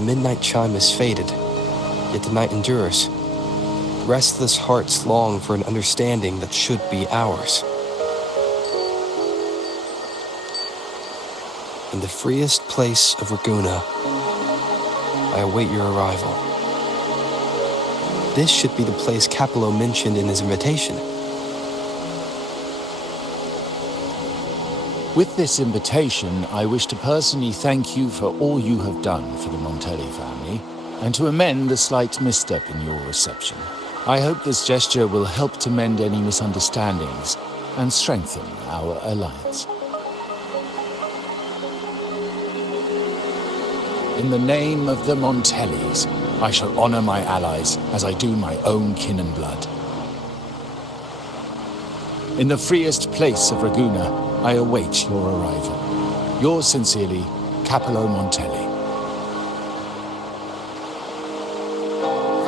midnight chime has faded, yet the night endures. Restless hearts long for an understanding that should be ours. In the freest place of Raguna, I await your arrival. This should be the place Capello mentioned in his invitation. With this invitation, I wish to personally thank you for all you have done for the Montelli family, and to amend the slight misstep in your reception. I hope this gesture will help to mend any misunderstandings and strengthen our alliance. In the name of the Montellis, I shall honor my allies as I do my own kin and blood. In the freest place of Raguna, I await your arrival. Yours sincerely, Capello Montelli.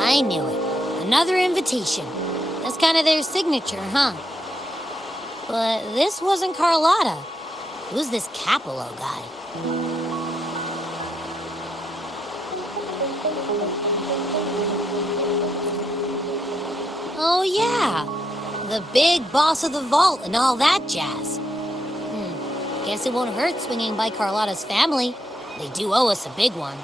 I knew it. Another invitation. That's kind of their signature, huh? But this wasn't Carlotta. Who's this Capello guy? Oh yeah, the big boss of the vault and all that jazz. Guess it won't hurt swinging by Carlotta's family. They do owe us a big one.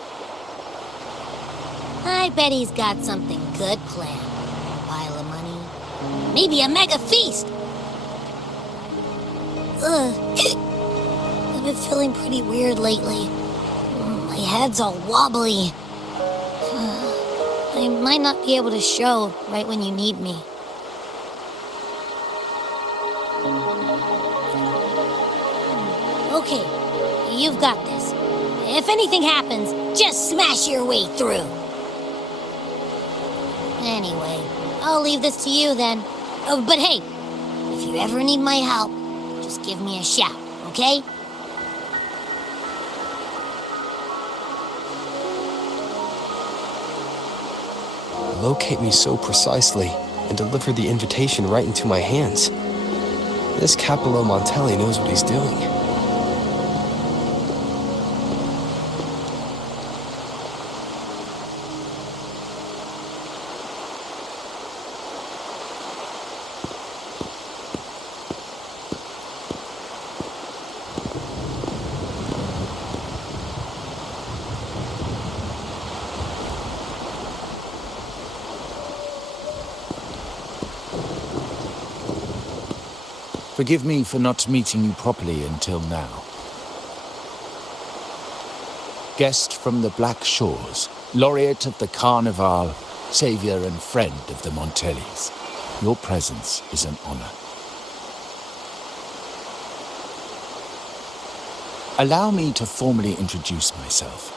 I bet he's got something good planned. A pile of money. Maybe a mega feast! I've been feeling pretty weird lately. My head's all wobbly. I might not be able to show right when you need me. Okay, you've got this. If anything happens, just smash your way through. Anyway, I'll leave this to you then. Oh, but hey, if you ever need my help, just give me a shout, okay? Locate me so precisely and deliver the invitation right into my hands. This Capello Montelli knows what he's doing. Forgive me for not meeting you properly until now. Guest from the Black Shores, laureate of the Carnival, savior and friend of the Montellis. Your presence is an honor. Allow me to formally introduce myself.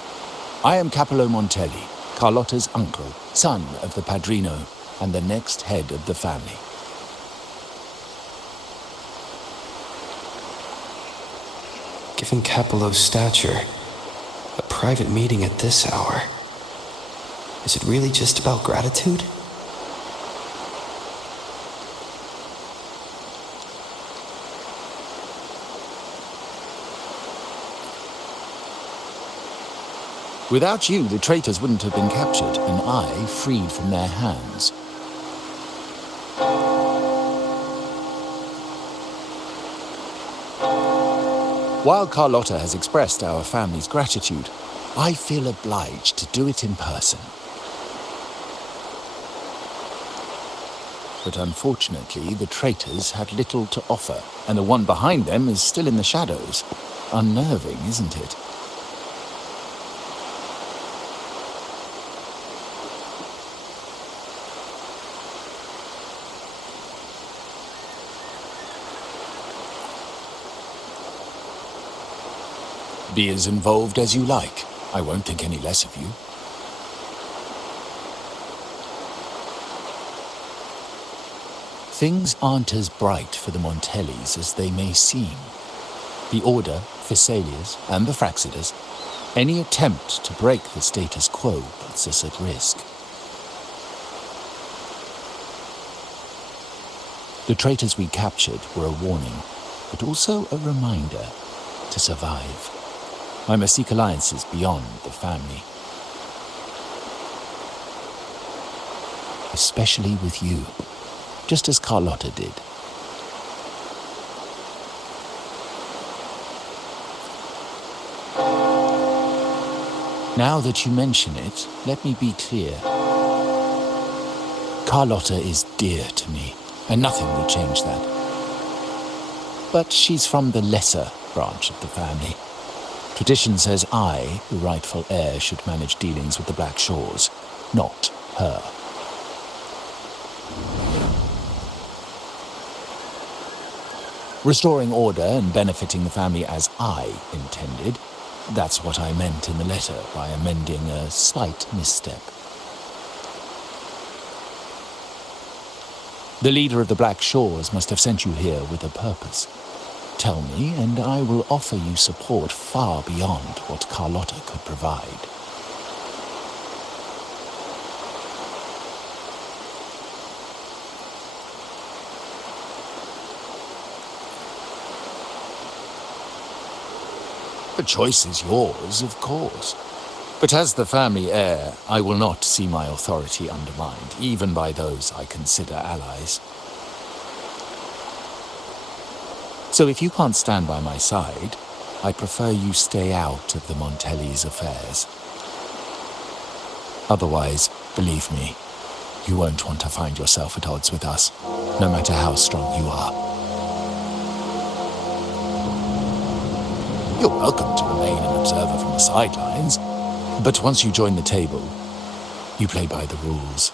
I am Capello Montelli, Carlotta's uncle, son of the Padrino, and the next head of the family. Given Capello's stature, a private meeting at this hour. Is it really just about gratitude? Without you, the traitors wouldn't have been captured, and I freed from their hands. While Carlotta has expressed our family's gratitude, I feel obliged to do it in person. But unfortunately, the traitors had little to offer, and the one behind them is still in the shadows. Unnerving, isn't it? Be as involved as you like. I won't think any less of you. Things aren't as bright for the Montellis as they may seem. The Order, Phassalias, and the Fraxidas, any attempt to break the status quo puts us at risk. The traitors we captured were a warning, but also a reminder to survive. I must seek alliances beyond the family. especially with you, just as Carlotta did. Now that you mention it, let me be clear. Carlotta is dear to me, and nothing will change that. But she's from the lesser branch of the family. Tradition says I, the rightful heir, should manage dealings with the Black Shores, not her. Restoring order and benefiting the family as I intended, that's what I meant in the letter by amending a slight misstep. The leader of the Black Shores must have sent you here with a purpose. Tell me, and I will offer you support far beyond what Carlotta could provide. The choice is yours, of course. But as the family heir, I will not see my authority undermined, even by those I consider allies. So if you can't stand by my side, I prefer you stay out of the Montelli's affairs. Otherwise, believe me, you won't want to find yourself at odds with us, no matter how strong you are. You're welcome to remain an observer from the sidelines, but once you join the table, you play by the rules.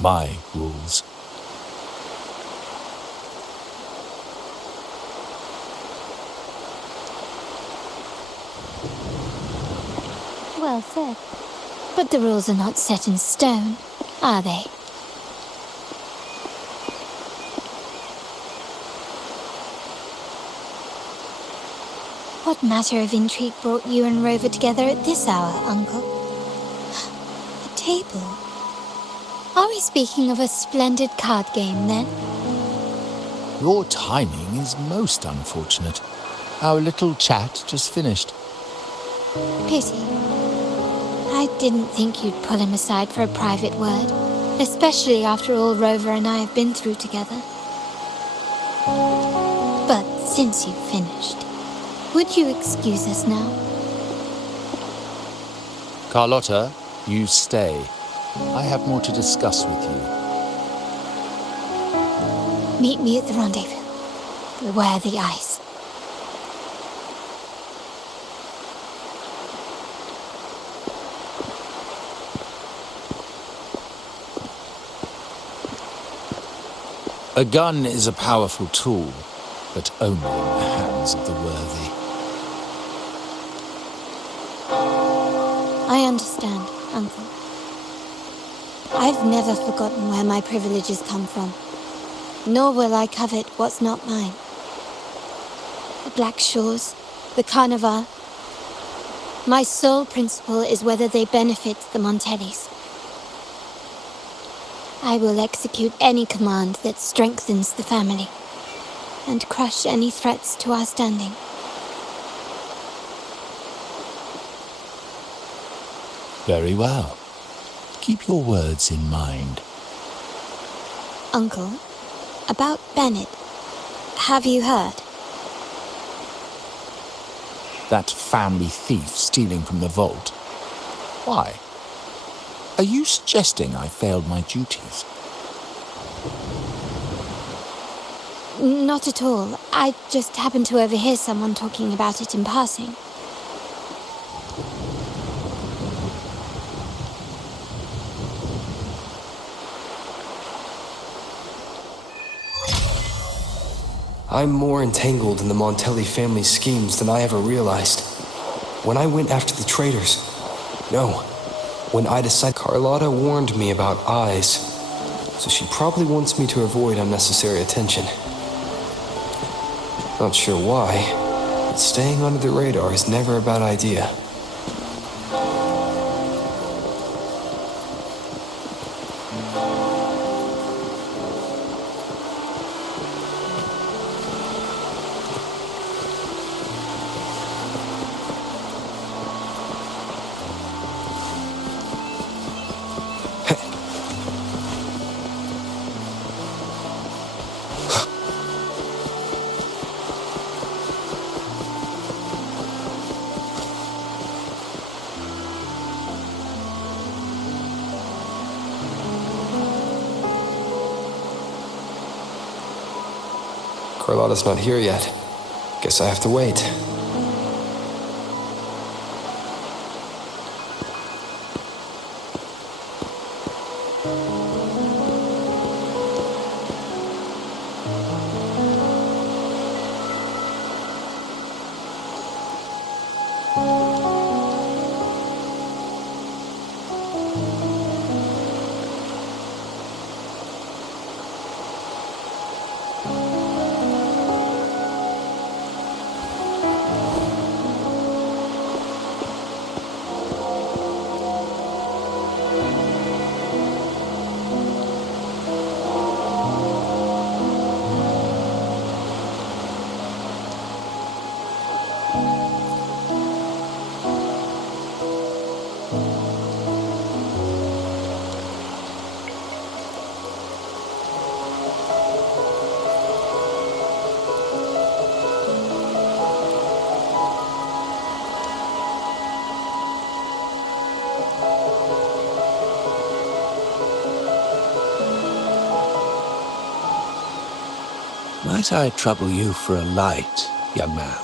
My rules. Well said. But the rules are not set in stone, are they? What matter of intrigue brought you and Rover together at this hour, Uncle? A table? Are we speaking of a splendid card game, then? Your timing is most unfortunate. Our little chat just finished. Pity. I didn't think you'd pull him aside for a private word, especially after all Rover and I have been through together. But since you've finished, would you excuse us now? Carlotta, you stay. I have more to discuss with you. Meet me at the rendezvous. Beware the ice. A gun is a powerful tool, but only in the hands of the worthy. I understand, Uncle. I've never forgotten where my privileges come from, nor will I covet what's not mine. The Black Shores, the Carnival. My sole principle is whether they benefit the Montellis. I will execute any command that strengthens the family, and crush any threats to our standing. Very well. Keep your words in mind. Uncle, about Bennett, have you heard? That family thief stealing from the vault. Why? Are you suggesting I failed my duties? Not at all. I just happened to overhear someone talking about it in passing. I'm more entangled in the Montelli family's schemes than I ever realized. When I went after the traitors, no, when I decided, Carlotta warned me about eyes, so she probably wants me to avoid unnecessary attention. Not sure why, but staying under the radar is never a bad idea. Carlotta's not here yet. Guess I have to wait. Might I trouble you for a light, young man?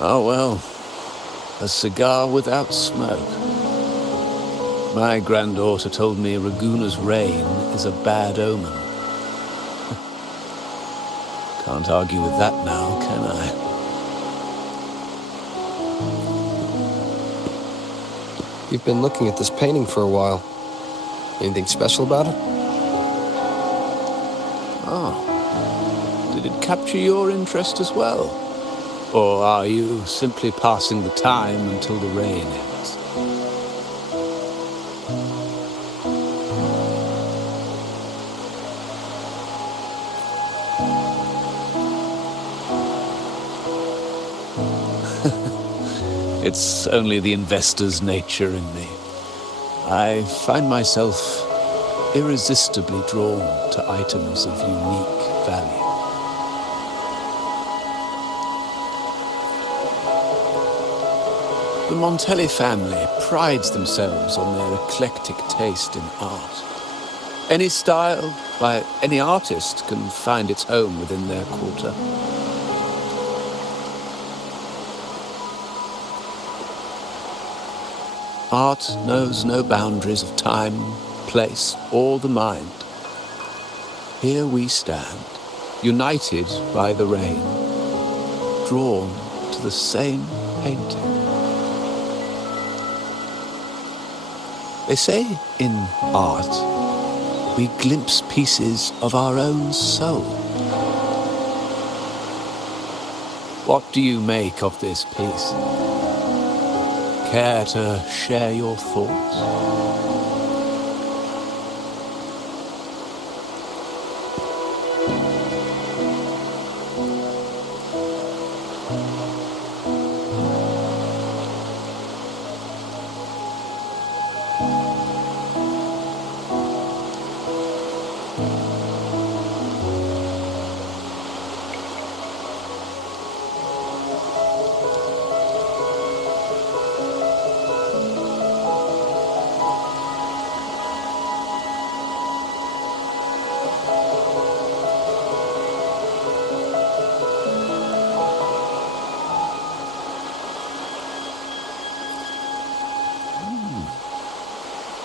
Oh, well, a cigar without smoke. My granddaughter told me Raguna's rain is a bad omen. Can't argue with that now, can I? You've been looking at this painting for a while. Anything special about it? Oh, did it capture your interest as well? Or are you simply passing the time until the rain ends? It's only the investor's nature in me. I find myself irresistibly drawn to items of unique value. The Montelli family prides themselves on their eclectic taste in art. Any style by any artist can find its home within their quarter. Art knows no boundaries of time, place, or the mind. Here we stand, united by the rain, drawn to the same painting. They say in art, we glimpse pieces of our own soul. What do you make of this piece? Care to share your thoughts?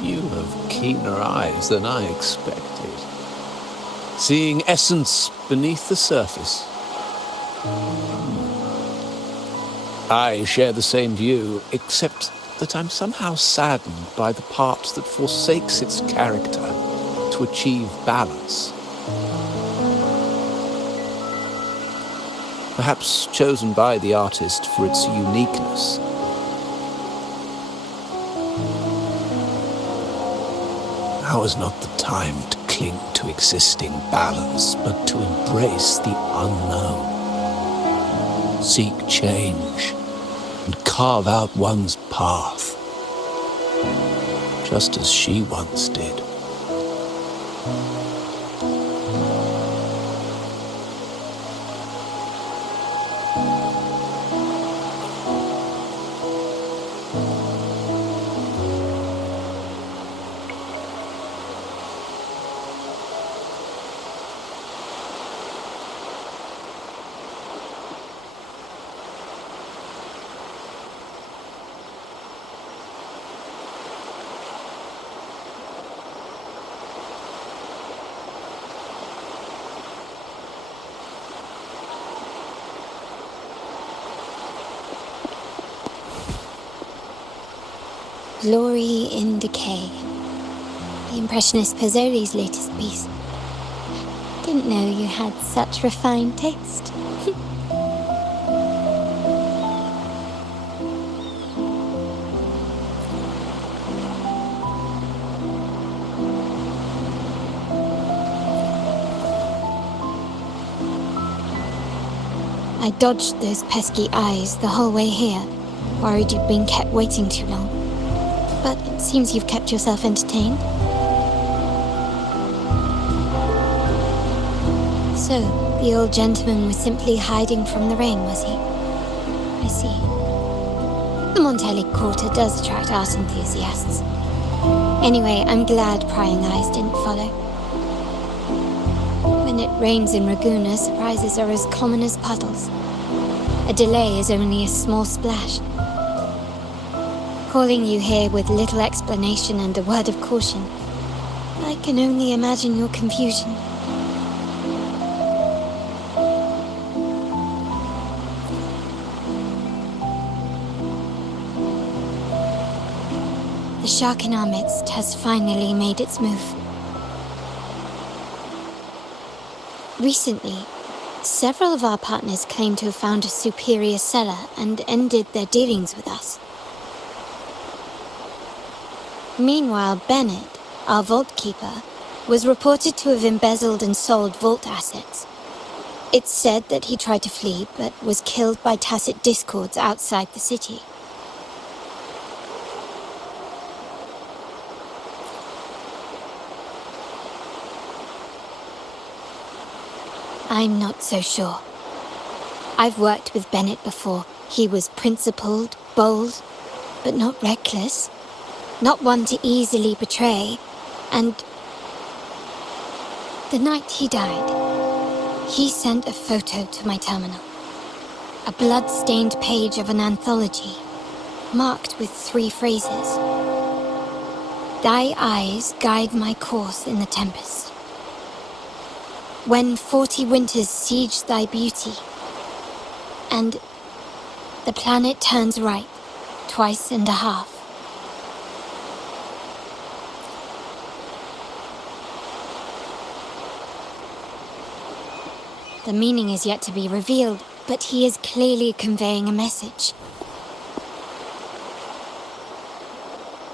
You have keener eyes than I expected. Seeing essence beneath the surface. I share the same view, except that I'm somehow saddened by the part that forsakes its character to achieve balance. Perhaps chosen by the artist for its uniqueness. Now is not the time to cling to existing balance, but to embrace the unknown. Seek change and carve out one's path, just as she once did. Glory in Decay. The Impressionist Pazzoli's latest piece. Didn't know you had such refined taste. I dodged those pesky eyes the whole way here, worried you'd been kept waiting too long. But it seems you've kept yourself entertained. So, the old gentleman was simply hiding from the rain, was he? I see. The Montelli Quarter does attract art enthusiasts. Anyway, I'm glad prying eyes didn't follow. When it rains in Ragusa, surprises are as common as puddles. A delay is only a small splash. Calling you here with little explanation and a word of caution, I can only imagine your confusion. The shark in our midst has finally made its move. Recently, several of our partners claimed to have found a superior cellar and ended their dealings with us. Meanwhile, Bennett, our vault keeper, was reported to have embezzled and sold vault assets. It's said that he tried to flee, but was killed by tacit discords outside the city. I'm not so sure. I've worked with Bennett before. He was principled, bold, but not reckless. Not one to easily betray. And the night he died, he sent a photo to my terminal. A blood-stained page of an anthology, marked with 3 phrases. Thy eyes guide my course in the tempest. When 40 winters siege thy beauty, and the planet turns right, twice and a half. The meaning is yet to be revealed, but he is clearly conveying a message.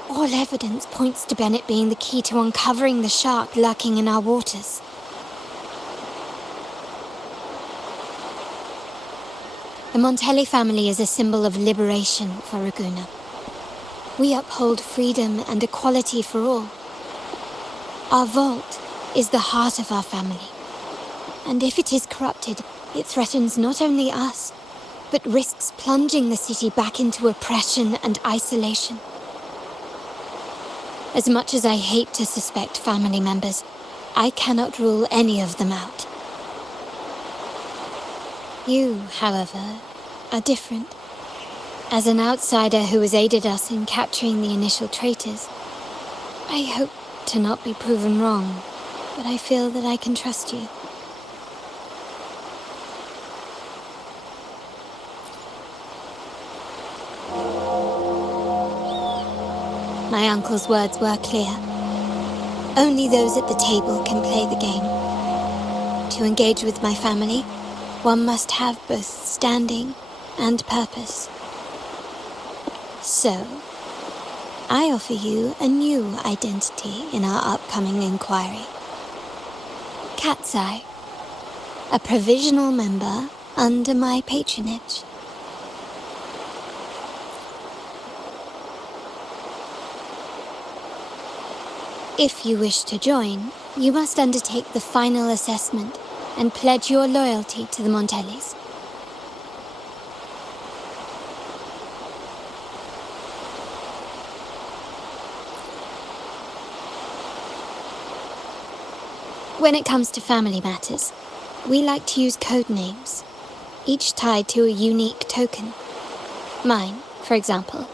All evidence points to Bennett being the key to uncovering the shark lurking in our waters. The Montelli family is a symbol of liberation for Ragusa. We uphold freedom and equality for all. Our vault is the heart of our family. And if it is corrupted, it threatens not only us, but risks plunging the city back into oppression and isolation. As much as I hate to suspect family members, I cannot rule any of them out. You, however, are different. As an outsider who has aided us in capturing the initial traitors, I hope to not be proven wrong, but I feel that I can trust you. My uncle's words were clear. Only those at the table can play the game. To engage with my family, one must have both standing and purpose. So, I offer you a new identity in our upcoming inquiry. Cat's Eye, a provisional member under my patronage. If you wish to join, you must undertake the final assessment and pledge your loyalty to the Montellis. When it comes to family matters, we like to use code names, each tied to a unique token. Mine, for example,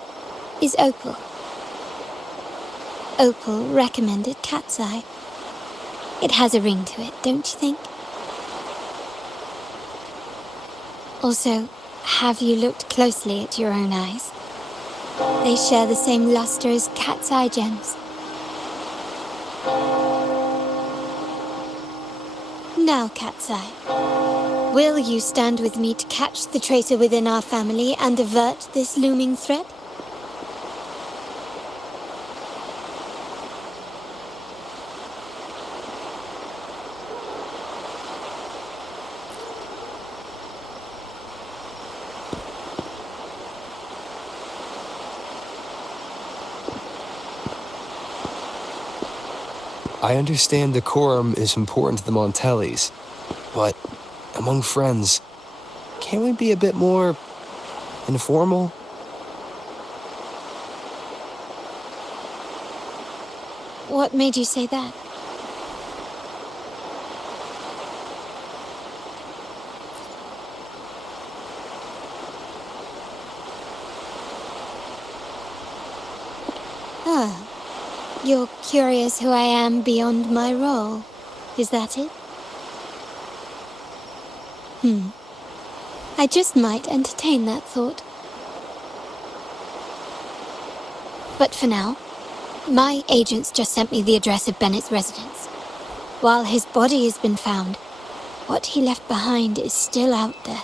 is Opal. Opal recommended Cat's Eye. It has a ring to it, don't you think? Also, have you looked closely at your own eyes? They share the same luster as cat's eye gems. Now, Cat's Eye, will you stand with me to catch the traitor within our family and avert this looming threat? I understand decorum is important to the Montellis, but among friends, can't we be a bit more informal? What made you say that? Ah. You're curious who I am beyond my role, is that it? I just might entertain that thought. But for now, my agents just sent me the address of Bennett's residence. While his body has been found, what he left behind is still out there.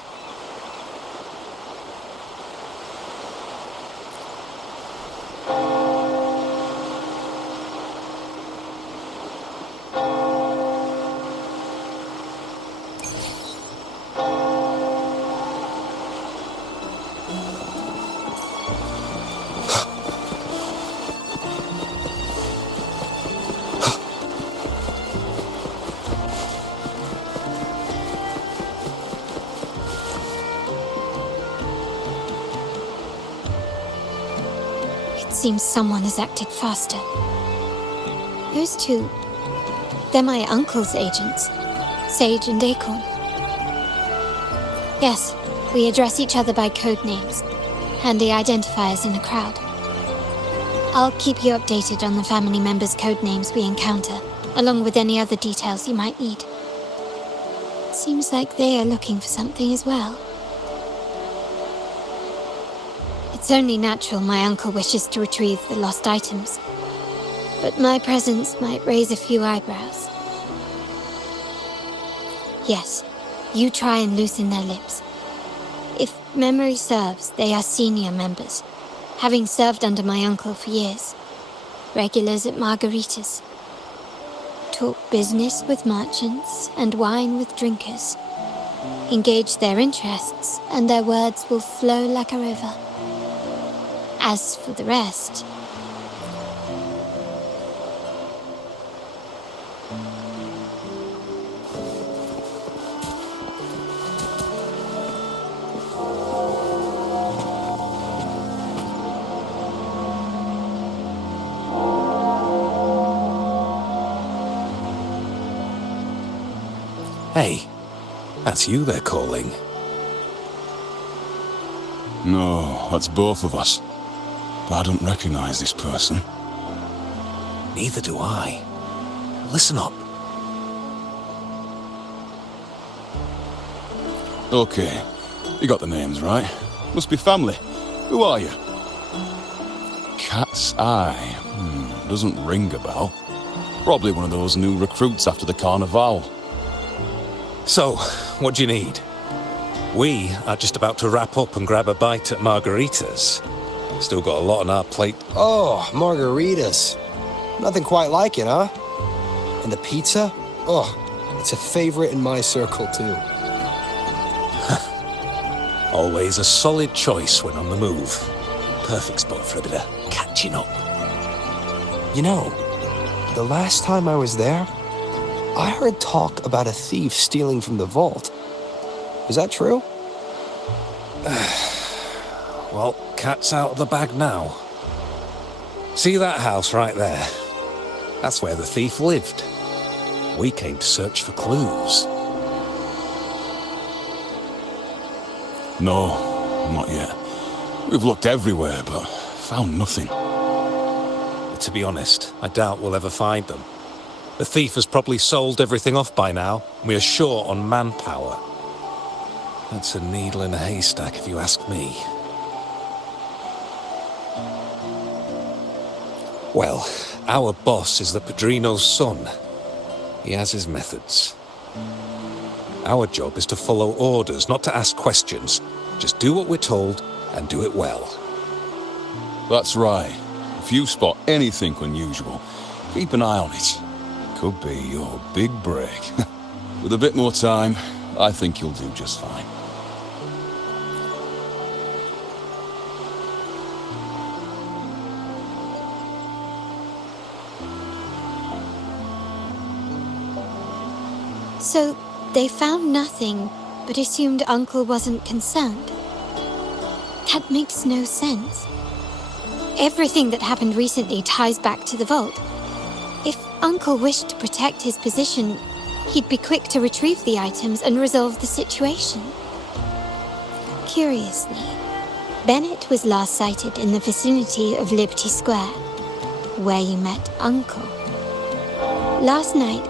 Seems someone has acted faster. Those two, they're my uncle's agents, Sage and Acorn. Yes, we address each other by code names, handy identifiers in a crowd. I'll keep you updated on the family members' code names we encounter, along with any other details you might need. Seems like they are looking for something as well. It's only natural my uncle wishes to retrieve the lost items, but my presence might raise a few eyebrows. Yes, you try and loosen their lips. If memory serves, they are senior members, having served under my uncle for years. Regulars at margaritas. Talk business with merchants and wine with drinkers. Engage their interests, and their words will flow like a river. As for the rest... Hey, that's you they're calling. No, that's both of us. But I don't recognize this person. Neither do I. Listen up. Okay, you got the names right. Must be family. Who are you? Cat's Eye. Doesn't ring a bell. Probably one of those new recruits after the Carnival. So, what do you need? We are just about to wrap up and grab a bite at margaritas. Still got a lot on our plate. Oh, margaritas. Nothing quite like it, huh? And the pizza? Oh, it's a favorite in my circle, too. Always a solid choice when on the move. Perfect spot for a bit of catching up. You know, the last time I was there, I heard talk about a thief stealing from the vault. Is that true? Well, cat's out of the bag now. See that house right there? That's where the thief lived. We came to search for clues. No, not yet. We've looked everywhere, but found nothing. But to be honest, I doubt we'll ever find them. The thief has probably sold everything off by now. We are short on manpower. That's a needle in a haystack, if you ask me. Well, our boss is the Padrino's son. He has his methods. Our job is to follow orders, not to ask questions. Just do what we're told, and do it well. That's right. If you spot anything unusual, keep an eye on it. Could be your big break. With a bit more time, I think you'll do just fine. So, they found nothing, but assumed Uncle wasn't concerned. That makes no sense. Everything that happened recently ties back to the vault. If Uncle wished to protect his position, he'd be quick to retrieve the items and resolve the situation. Curiously, Bennett was last sighted in the vicinity of Liberty Square, where you met Uncle. Last night,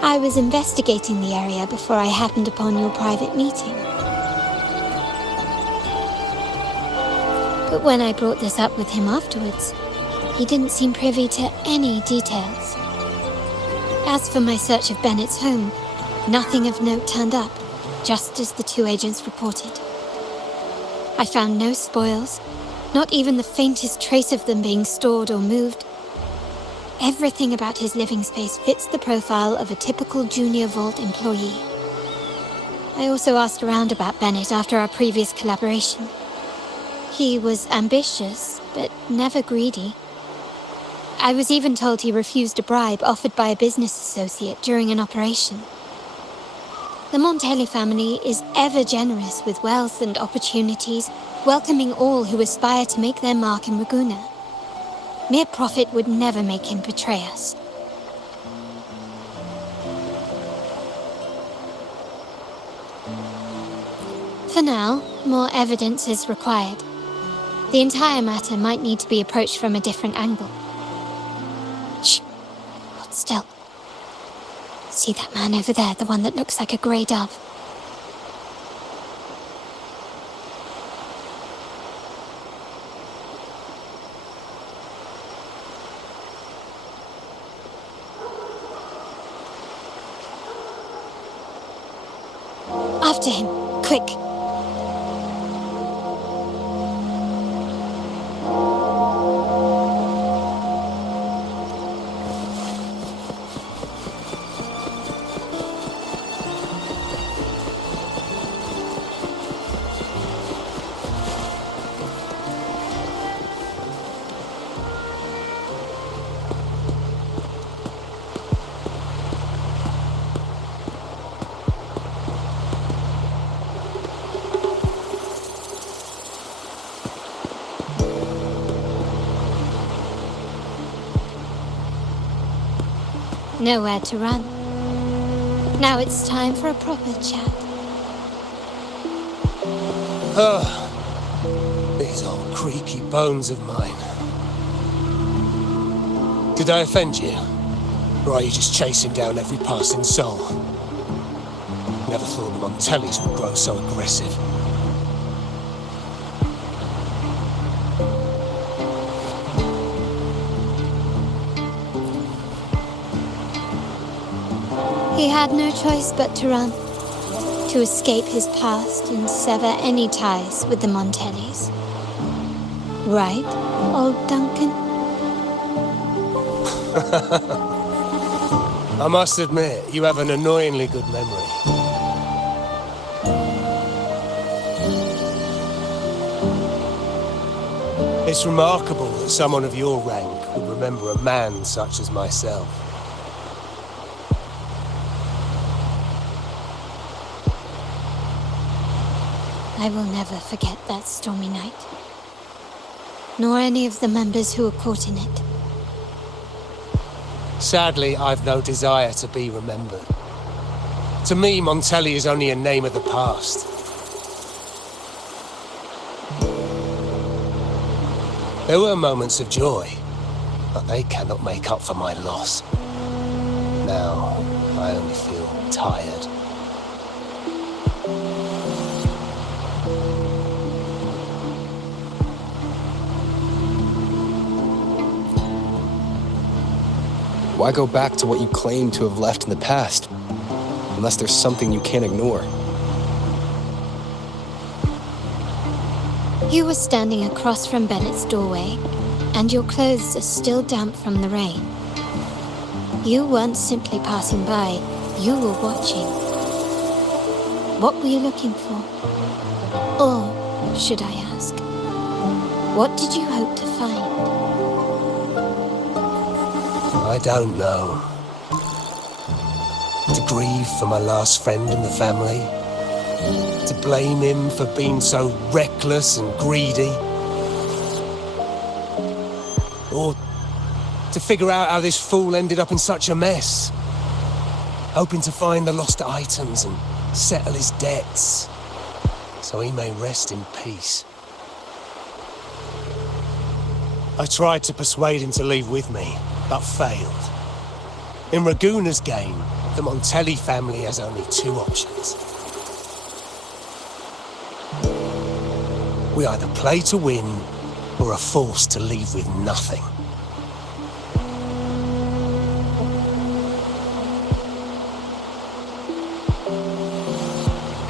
I was investigating the area before I happened upon your private meeting. But when I brought this up with him afterwards, he didn't seem privy to any details. As for my search of Bennett's home, nothing of note turned up, just as the two agents reported. I found no spoils, not even the faintest trace of them being stored or moved. Everything about his living space fits the profile of a typical Junior Vault employee. I also asked around about Bennett after our previous collaboration. He was ambitious, but never greedy. I was even told he refused a bribe offered by a business associate during an operation. The Montelli family is ever generous with wealth and opportunities, welcoming all who aspire to make their mark in Ragusa. Mere profit would never make him betray us. For now, more evidence is required. The entire matter might need to be approached from a different angle. Shh! Hold still. See that man over there, the one that looks like a grey dove? After him, quick! Nowhere to run. Now it's time for a proper chat. These old creaky bones of mine. Did I offend you? Or are you just chasing down every passing soul? Never thought the Montellis would grow so aggressive. He had no choice but to run, to escape his past and sever any ties with the Montellis. Right, old Duncan? I must admit, you have an annoyingly good memory. It's remarkable that someone of your rank would remember a man such as myself. I will never forget that stormy night. Nor any of the members who were caught in it. Sadly, I've no desire to be remembered. To me, Montelli is only a name of the past. There were moments of joy, but they cannot make up for my loss. Now, I only feel tired. Why go back to what you claim to have left in the past? Unless there's something you can't ignore. You were standing across from Bennett's doorway, and your clothes are still damp from the rain. You weren't simply passing by, you were watching. What were you looking for? Or, should I ask, what did you hope to find? I don't know. To grieve for my last friend in the family? To blame him for being so reckless and greedy? Or to figure out how this fool ended up in such a mess? Hoping to find the lost items and settle his debts, so he may rest in peace. I tried to persuade him to leave with me, but failed. In Raguna's game, the Montelli family has only two options. We either play to win, or are forced to leave with nothing.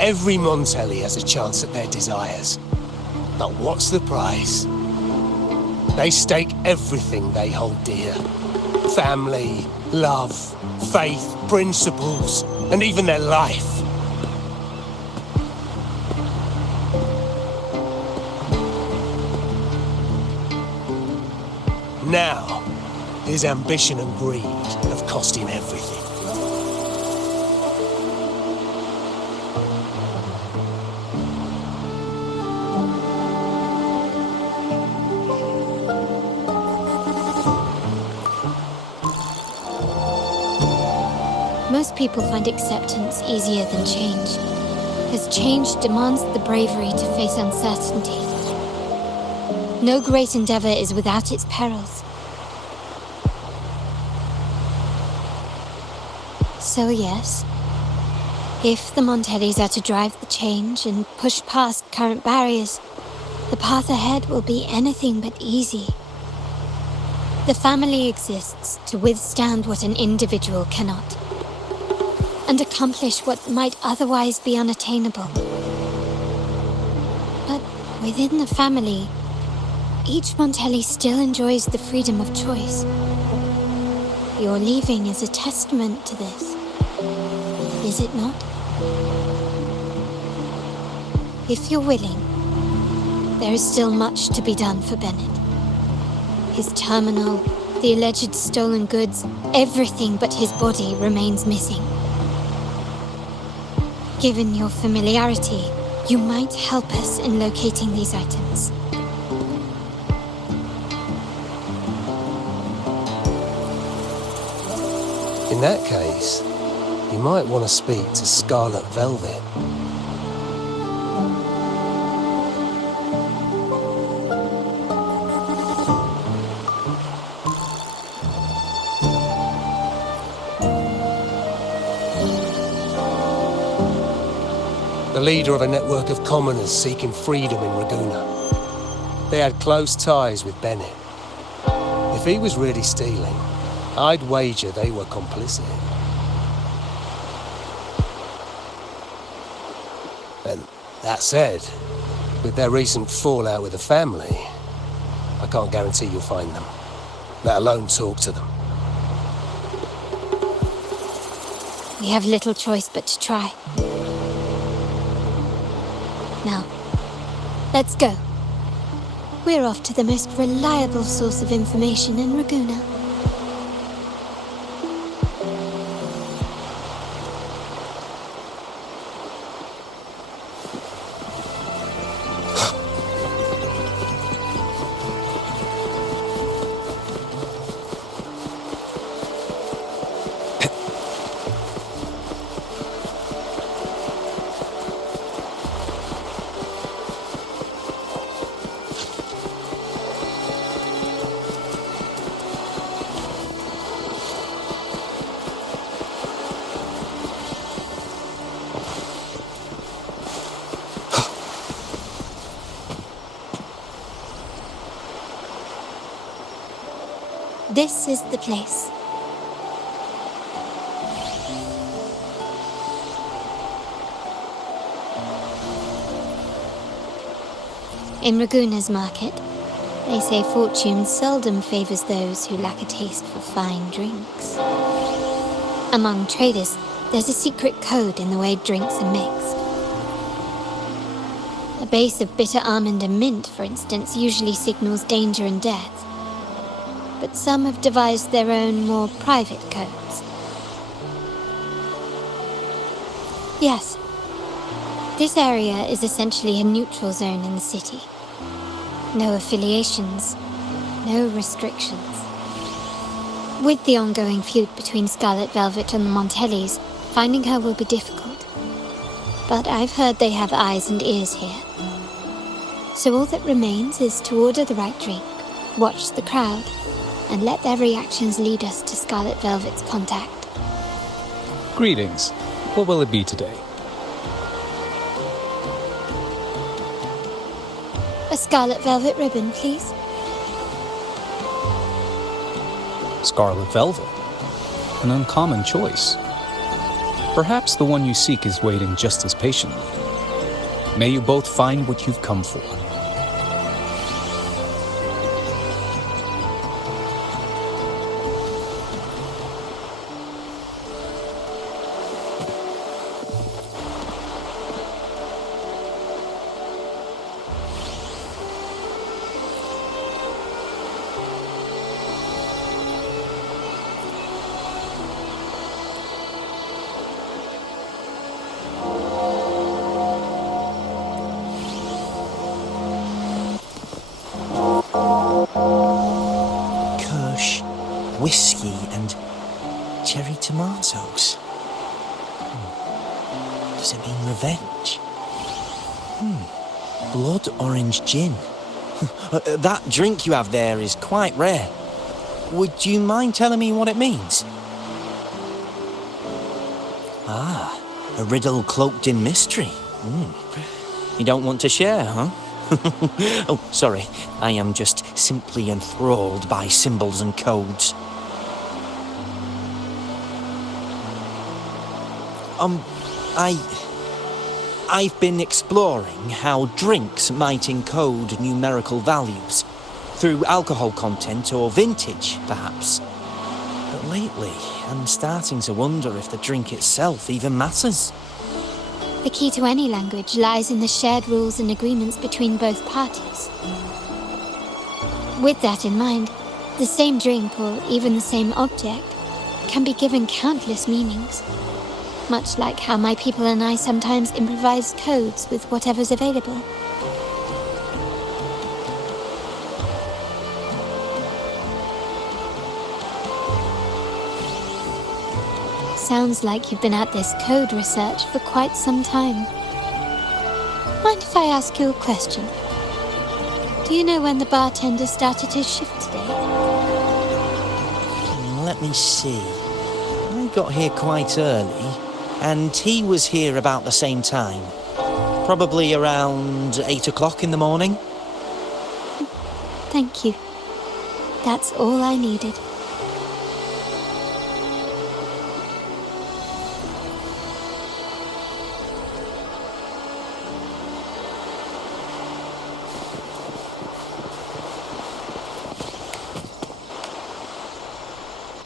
Every Montelli has a chance at their desires. But what's the price? They stake everything they hold dear. Family, love, faith, principles, and even their life. Now, his ambition and greed have cost him everything. Most people find acceptance easier than change, as change demands the bravery to face uncertainty. No great endeavor is without its perils. So yes, if the Montellis are to drive the change and push past current barriers, the path ahead will be anything but easy. The family exists to withstand what an individual cannot, and accomplish what might otherwise be unattainable. But within the family, each Montelli still enjoys the freedom of choice. Your leaving is a testament to this, is it not? If you're willing, there is still much to be done for Bennett. His terminal, the alleged stolen goods, everything but his body remains missing. Given your familiarity, you might help us in locating these items. In that case, you might want to speak to Scarlet Velvet. The leader of a network of commoners seeking freedom in Raguna. They had close ties with Bennett. If he was really stealing, I'd wager they were complicit. And that said, with their recent fallout with the family, I can't guarantee you'll find them, let alone talk to them. We have little choice but to try. Now, let's go. We're off to the most reliable source of information in Raguna. This is the place. In Raguna's market, they say fortune seldom favors those who lack a taste for fine drinks. Among traders, there's a secret code in the way drinks are mixed. A base of bitter almond and mint, for instance, usually signals danger and death. But some have devised their own more private codes. Yes, this area is essentially a neutral zone in the city. No affiliations, no restrictions. With the ongoing feud between Scarlet Velvet and the Montellis, finding her will be difficult. But I've heard they have eyes and ears here. So all that remains is to order the right drink, watch the crowd, and let their reactions lead us to Scarlet Velvet's contact. Greetings. What will it be today? A Scarlet Velvet ribbon, please. Scarlet Velvet. An uncommon choice. Perhaps the one you seek is waiting just as patiently. May you both find what you've come for. Kirsch, whiskey, and cherry tomatoes. Does it mean revenge? Blood orange gin. That drink you have there is quite rare. Would you mind telling me what it means? Ah, a riddle cloaked in mystery. You don't want to share, huh? Oh, sorry. I am just simply enthralled by symbols and codes. I've been exploring how drinks might encode numerical values through alcohol content or vintage, perhaps. But lately, I'm starting to wonder if the drink itself even matters. The key to any language lies in the shared rules and agreements between both parties. With that in mind, the same drink or even the same object can be given countless meanings. Much like how my people and I sometimes improvise codes with whatever's available. Sounds like you've been at this code research for quite some time. Mind if I ask you a question? Do you know when the bartender started his shift today? Let me see. I got here quite early, and he was here about the same time. Probably around 8 o'clock in the morning. Thank you. That's all I needed.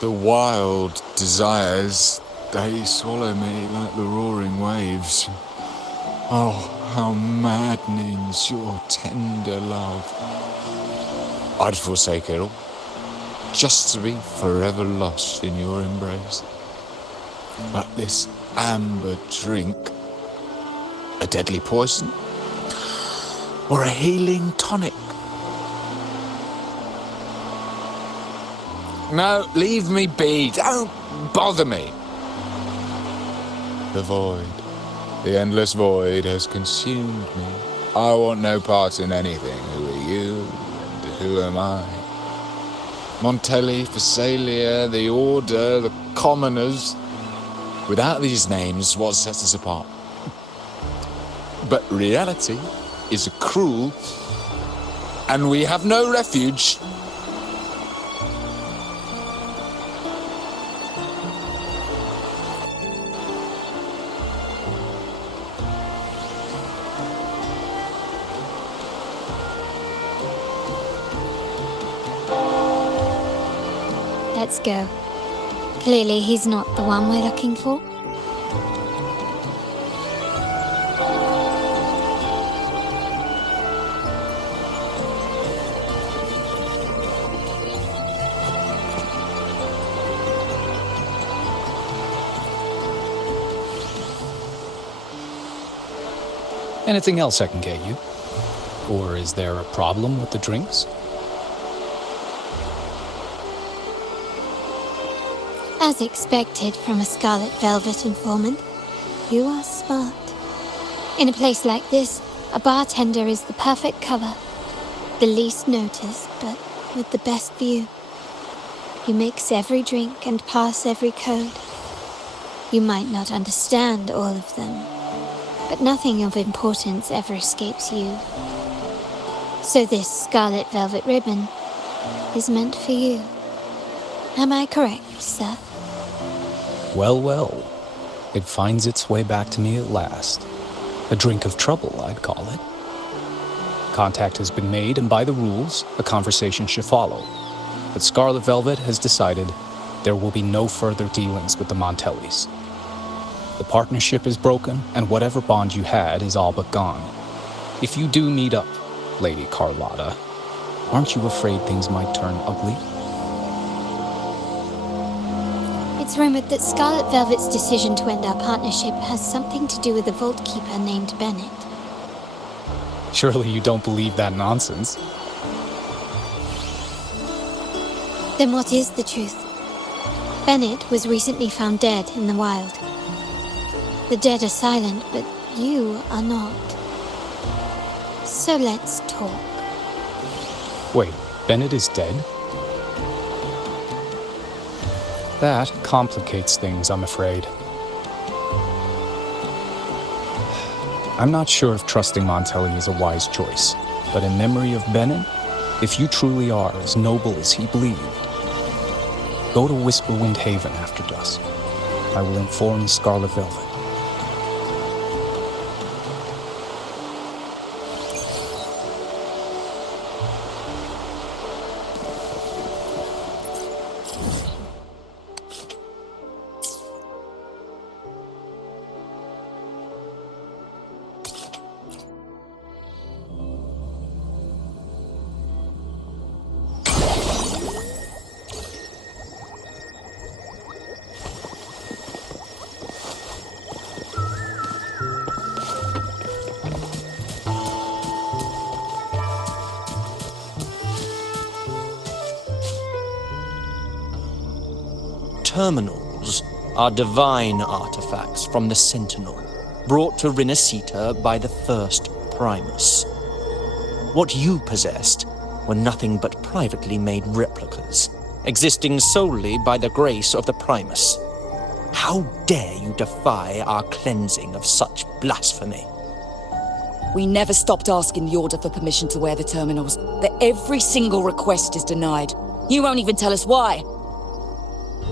The wild desires, they swallow me like the roaring waves. Oh, how maddening's your tender love. I'd forsake it all, just to be forever lost in your embrace. But this amber drink, a deadly poison, or a healing tonic? No, leave me be. Don't bother me. The void, the endless void has consumed me. I want no part in anything. Who are you and who am I? Montelli, Phasalia, the Order, the Commoners. Without these names, what sets us apart? But reality is cruel, and we have no refuge. Let's go. Clearly he's not the one we're looking for. Anything else I can get you? Or is there a problem with the drinks? As expected from a Scarlet Velvet informant, you are smart. In a place like this, a bartender is the perfect cover. The least noticed, but with the best view. You mix every drink and pass every code. You might not understand all of them, but nothing of importance ever escapes you. So this Scarlet Velvet ribbon is meant for you. Am I correct, sir? Well, well. It finds its way back to me at last. A drink of trouble, I'd call it. Contact has been made, and by the rules, a conversation should follow. But Scarlet Velvet has decided there will be no further dealings with the Montellis. The partnership is broken, and whatever bond you had is all but gone. If you do meet up, Lady Carlotta, aren't you afraid things might turn ugly? It's rumored that Scarlet Velvet's decision to end our partnership has something to do with a vault keeper named Bennett. Surely you don't believe that nonsense. Then what is the truth? Bennett was recently found dead in the wild. The dead are silent, but you are not. So let's talk. Wait, Bennett is dead? That complicates things, I'm afraid. I'm not sure if trusting Montelli is a wise choice, but in memory of Bennett, if you truly are as noble as he believed, go to Whisperwind Haven after dusk. I will inform Scarlet Velvet. Terminals are divine artifacts from the Sentinel, brought to Rinascita by the first Primus. What you possessed were nothing but privately made replicas, existing solely by the grace of the Primus. How dare you defy our cleansing of such blasphemy? We never stopped asking the Order for permission to wear the terminals, but every single request is denied. You won't even tell us why.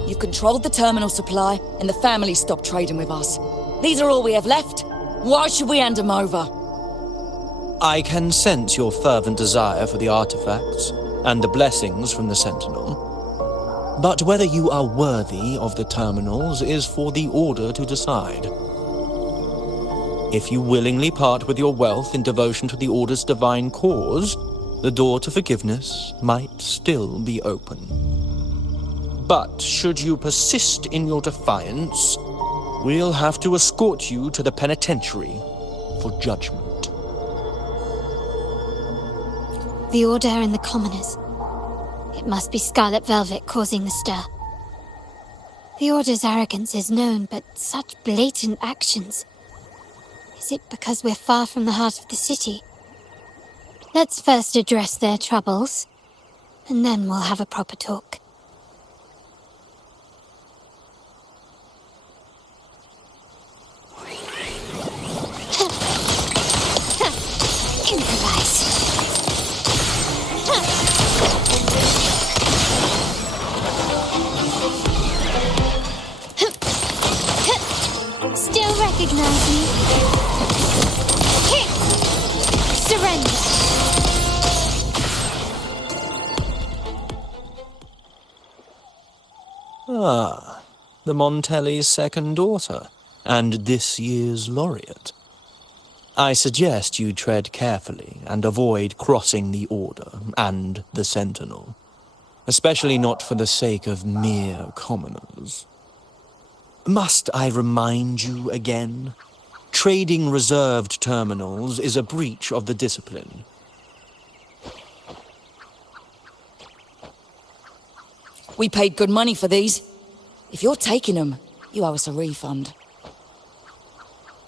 You've controlled the terminal supply, and the family stopped trading with us. These are all we have left. Why should we hand them over? I can sense your fervent desire for the artifacts and the blessings from the Sentinel. But whether you are worthy of the terminals is for the Order to decide. If you willingly part with your wealth in devotion to the Order's divine cause, the door to forgiveness might still be open. But should you persist in your defiance, we'll have to escort you to the penitentiary for judgment. The Order and the Commoners. It must be Scarlet Velvet causing the stir. The Order's arrogance is known, but such blatant actions. Is it because we're far from the heart of the city? Let's first address their troubles, and then we'll have a proper talk. Improvise. Still recognize me? Surrender. Ah, the Montelli's second daughter, and this year's laureate. I suggest you tread carefully and avoid crossing the Order and the Sentinel, especially not for the sake of mere commoners. Must I remind you again? Trading reserved terminals is a breach of the discipline. We paid good money for these. If you're taking them, you owe us a refund.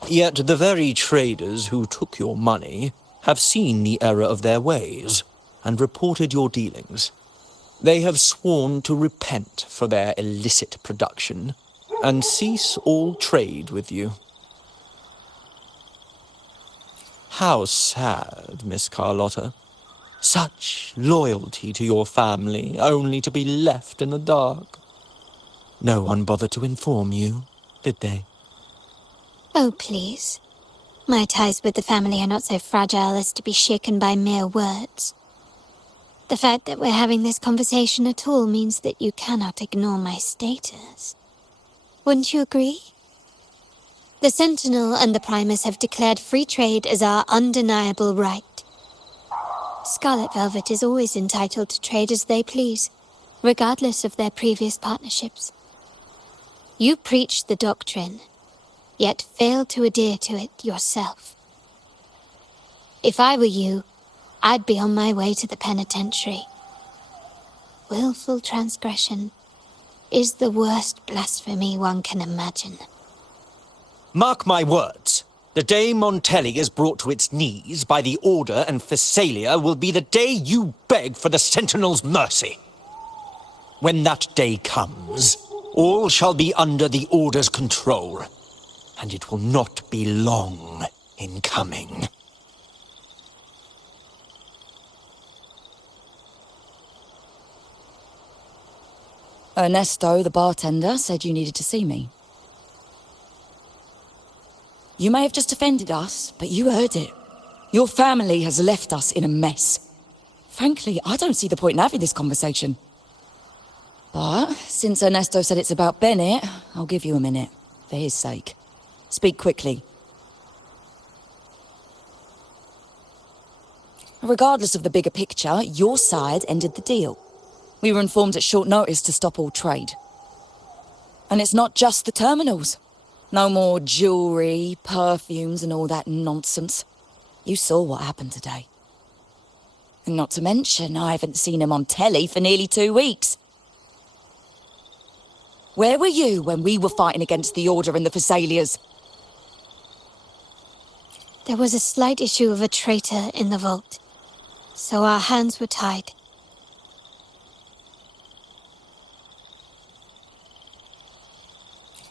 Yet the very traders who took your money have seen the error of their ways and reported your dealings. They have sworn to repent for their illicit production and cease all trade with you. How sad, Miss Carlotta. Such loyalty to your family, only to be left in the dark. No one bothered to inform you, did they? Oh, please. My ties with the family are not so fragile as to be shaken by mere words. The fact that we're having this conversation at all means that you cannot ignore my status. Wouldn't you agree? The Sentinel and the Primus have declared free trade as our undeniable right. Scarlet Velvet is always entitled to trade as they please, regardless of their previous partnerships. You preach the doctrine, yet fail to adhere to it yourself. If I were you, I'd be on my way to the penitentiary. Willful transgression is the worst blasphemy one can imagine. Mark my words. The day Montelli is brought to its knees by the Order and Phasalia will be the day you beg for the Sentinel's mercy. When that day comes, all shall be under the Order's control, and it will not be long in coming. Ernesto, the bartender, said you needed to see me. You may have just offended us, but you heard it. Your family has left us in a mess. Frankly, I don't see the point in having this conversation. But since Ernesto said it's about Bennett, I'll give you a minute, for his sake. Speak quickly. Regardless of the bigger picture, your side ended the deal. We were informed at short notice to stop all trade. And it's not just the terminals. No more jewelry, perfumes, and all that nonsense. You saw what happened today. And not to mention, I haven't seen a Montelli for nearly 2 weeks. Where were you when we were fighting against the Order and the Phasalias? There was a slight issue of a traitor in the vault, so our hands were tied.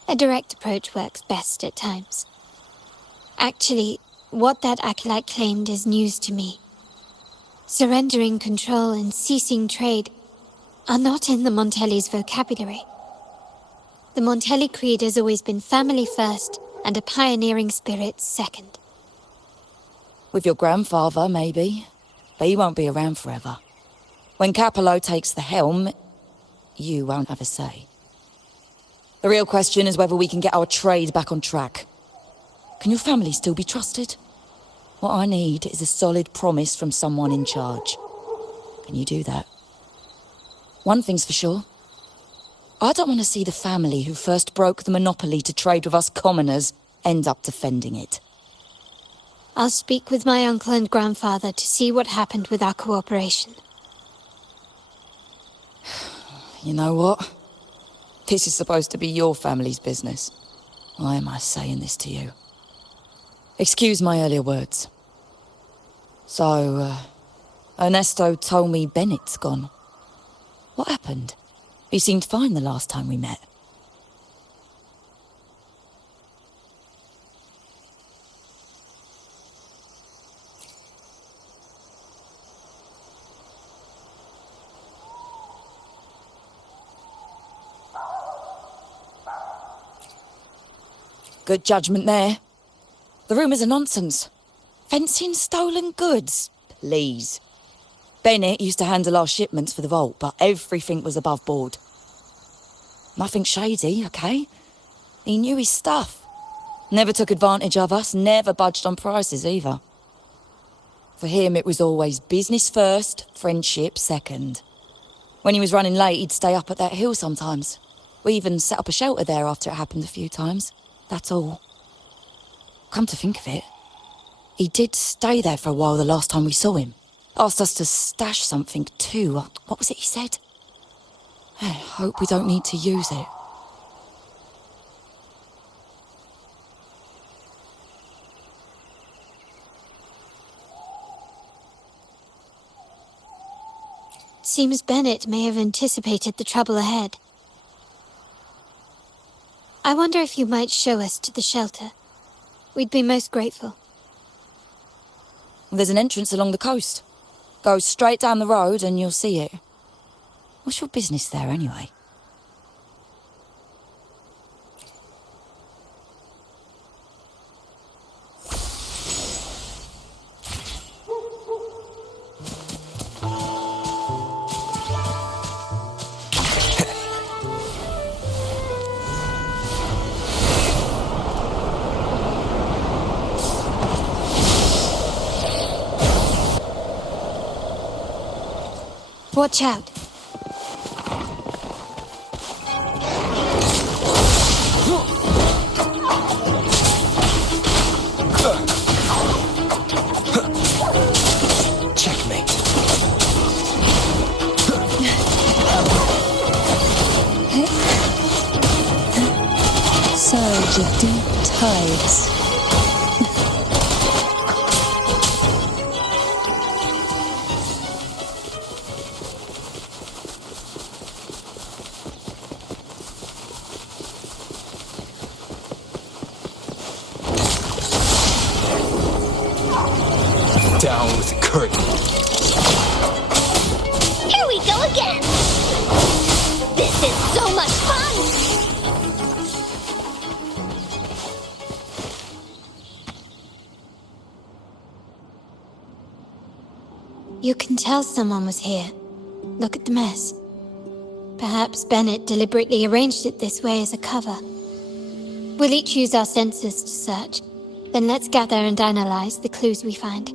A direct approach works best at times. Actually, what that acolyte claimed is news to me. Surrendering control and ceasing trade are not in the Montelli's vocabulary. The Montelli creed has always been family first and a pioneering spirit second. With your grandfather, maybe. But he won't be around forever. When Capello takes the helm, you won't have a say. The real question is whether we can get our trade back on track. Can your family still be trusted? What I need is a solid promise from someone in charge. Can you do that? One thing's for sure. I don't want to see the family who first broke the monopoly to trade with us commoners end up defending it. I'll speak with my uncle and grandfather to see what happened with our cooperation. You know what? This is supposed to be your family's business. Why am I saying this to you? Excuse my earlier words. So, Ernesto told me Bennett's gone. What happened? He seemed fine the last time we met. Good judgment there. The rumours are nonsense. Fencing stolen goods, please. Bennett used to handle our shipments for the vault, but everything was above board. Nothing shady, okay? He knew his stuff. Never took advantage of us, never budged on prices either. For him, it was always business first, friendship second. When he was running late, he'd stay up at that hill sometimes. We even set up a shelter there after it happened a few times. That's all. Come to think of it, he did stay there for a while the last time we saw him. Asked us to stash something too. What was it he said? I hope we don't need to use it. Seems Bennett may have anticipated the trouble ahead. I wonder if you might show us to the shelter. We'd be most grateful. There's an entrance along the coast. Go straight down the road and you'll see it. What's your business there anyway? Watch out. Checkmate. Surge of deep tides. Down with the curtain. Here we go again! This is so much fun! You can tell someone was here. Look at the mess. Perhaps Bennett deliberately arranged it this way as a cover. We'll each use our senses to search. Then let's gather and analyze the clues we find.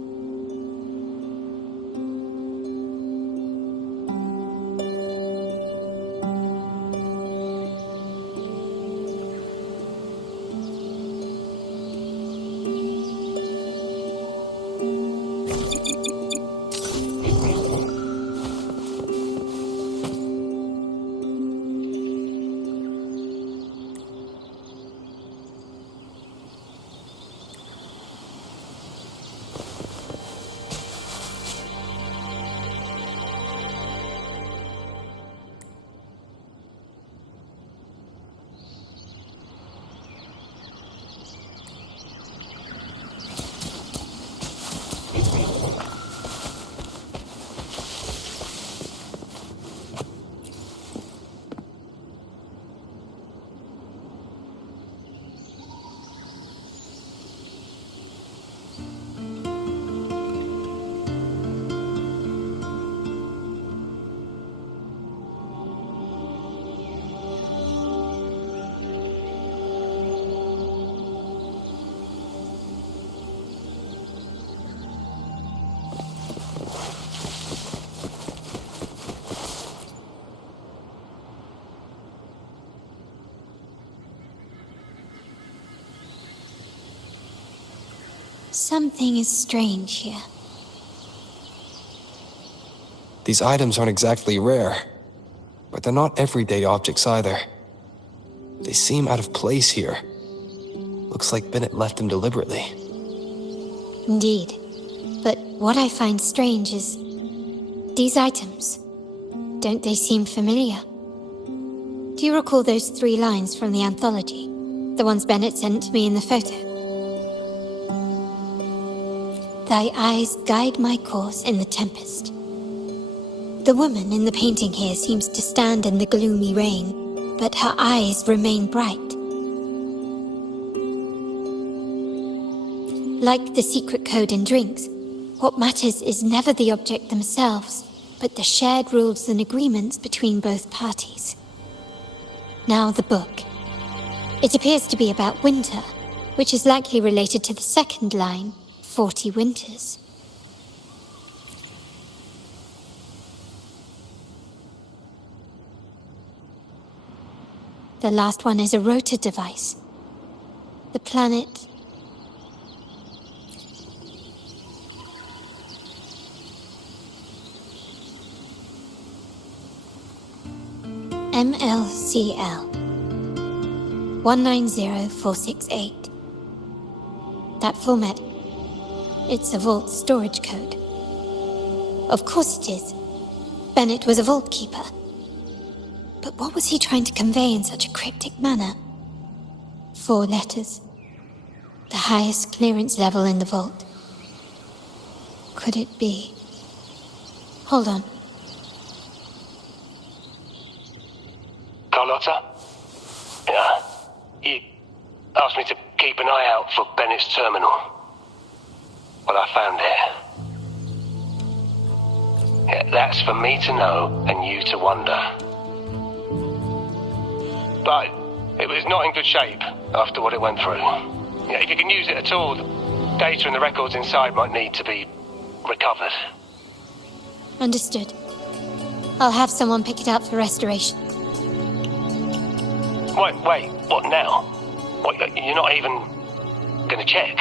Something is strange here. These items aren't exactly rare, but they're not everyday objects either. They seem out of place here. Looks like Bennett left them deliberately. Indeed. But what I find strange is these items. Don't they seem familiar? Do you recall those 3 lines from the anthology? The ones Bennett sent me in the photo? Thy eyes guide my course in the tempest. The woman in the painting here seems to stand in the gloomy rain, but her eyes remain bright. Like the secret code in drinks, what matters is never the object themselves, but the shared rules and agreements between both parties. Now the book. It appears to be about winter, which is likely related to the second line, 40 winters. The last one is a rotor device. The planet... MLCL 190468. That format, it's a vault storage code. Of course it is. Bennett was a vault keeper. But what was he trying to convey in such a cryptic manner? 4 letters. The highest clearance level in the vault. Could it be? Hold on. Carlotta? Yeah. You asked me to keep an eye out for Bennett's terminal. Well, I found it. Yeah, that's for me to know and you to wonder. But it was not in good shape after what it went through. Yeah, if you can use it at all, the data and the records inside might need to be recovered. Understood. I'll have someone pick it up for restoration. Wait, what now? What, you're not even gonna check?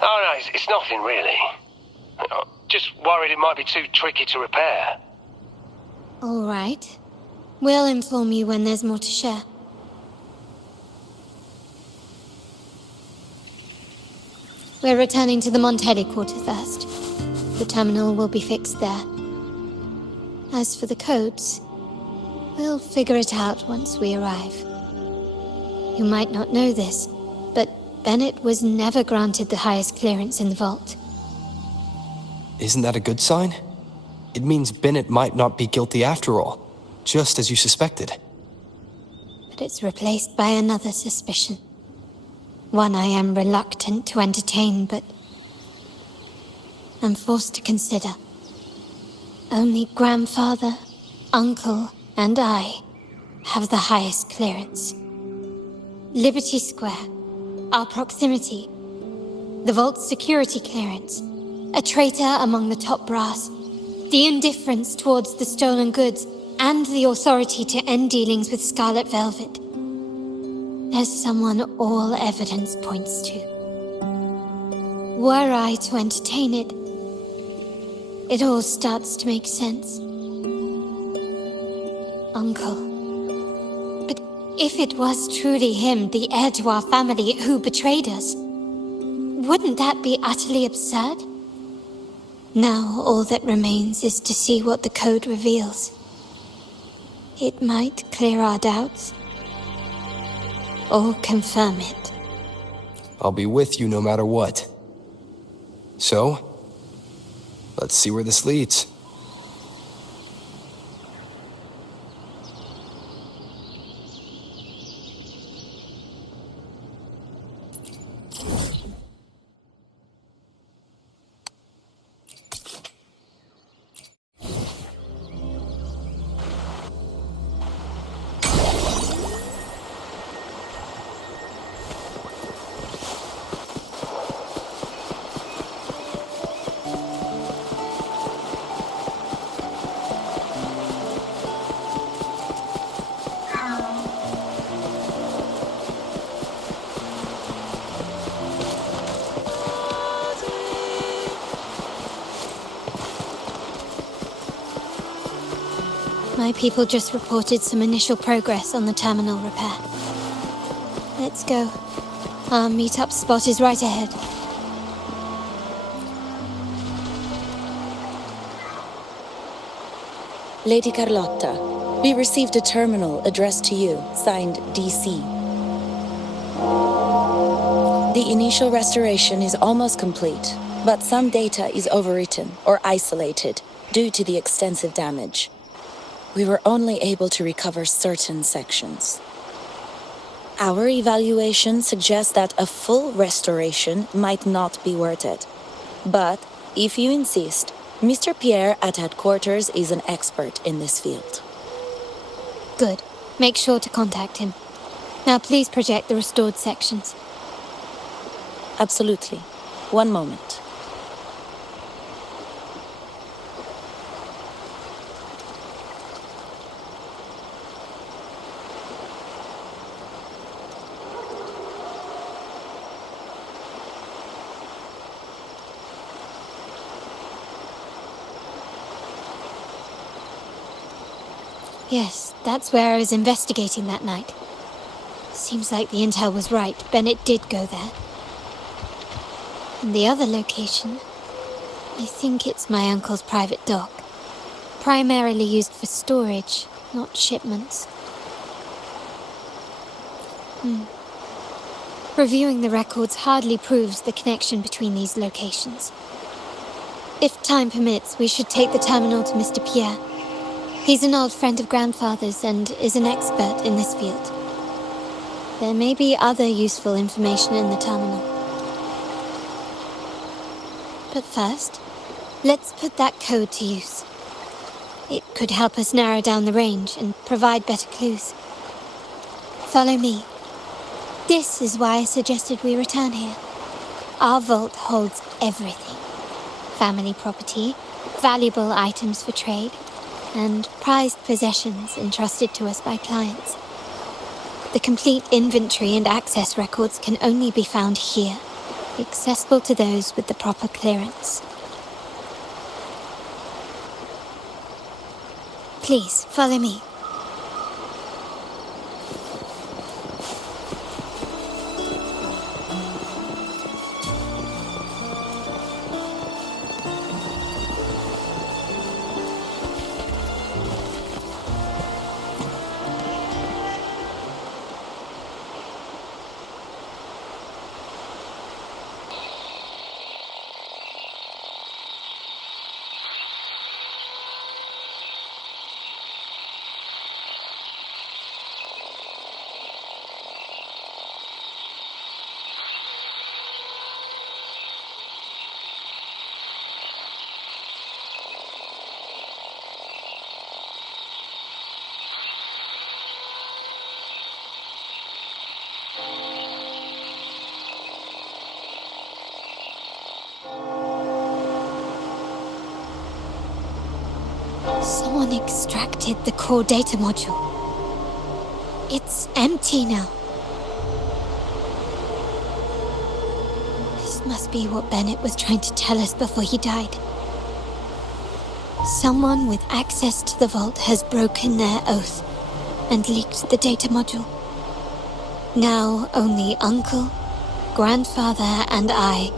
Oh no, it's nothing really. Just worried it might be too tricky to repair. All right. We'll inform you when there's more to share. We're returning to the Montelli quarter first. The terminal will be fixed there. As for the codes, we'll figure it out once we arrive. You might not know this, but Bennett was never granted the highest clearance in the vault. Isn't that a good sign? It means Bennett might not be guilty after all, just as you suspected. But it's replaced by another suspicion. One I am reluctant to entertain, but I'm forced to consider. Only grandfather, uncle, and I have the highest clearance. Liberty Square, our proximity, the vault's security clearance, a traitor among the top brass, the indifference towards the stolen goods, and the authority to end dealings with Scarlet Velvet. There's someone all evidence points to. Were I to entertain it, it all starts to make sense. Uncle. But if it was truly him, the heir to our family, who betrayed us, wouldn't that be utterly absurd? Now all that remains is to see what the code reveals. It might clear our doubts, or confirm it. I'll be with you no matter what. So, let's see where this leads. My people just reported some initial progress on the terminal repair. Let's go. Our meet-up spot is right ahead. Lady Carlotta, we received a terminal addressed to you, signed DC. The initial restoration is almost complete, but some data is overwritten or isolated due to the extensive damage. We were only able to recover certain sections. Our evaluation suggests that a full restoration might not be worth it. But if you insist, Mr. Pierre at headquarters is an expert in this field. Good. Make sure to contact him. Now please project the restored sections. Absolutely. One moment. Yes, that's where I was investigating that night. Seems like the intel was right. Bennett did go there. And the other location, I think it's my uncle's private dock. Primarily used for storage, not shipments. Reviewing the records hardly proves the connection between these locations. If time permits, we should take the terminal to Mr. Pierre. He's an old friend of Grandfather's and is an expert in this field. There may be other useful information in the terminal. But first, let's put that code to use. It could help us narrow down the range and provide better clues. Follow me. This is why I suggested we return here. Our vault holds everything. Family property, valuable items for trade, and prized possessions entrusted to us by clients. The complete inventory and access records can only be found here, accessible to those with the proper clearance. Please, follow me. Someone extracted the core data module. It's empty now. This must be what Bennett was trying to tell us before he died. Someone with access to the vault has broken their oath and leaked the data module. Now only Uncle, Grandfather, and I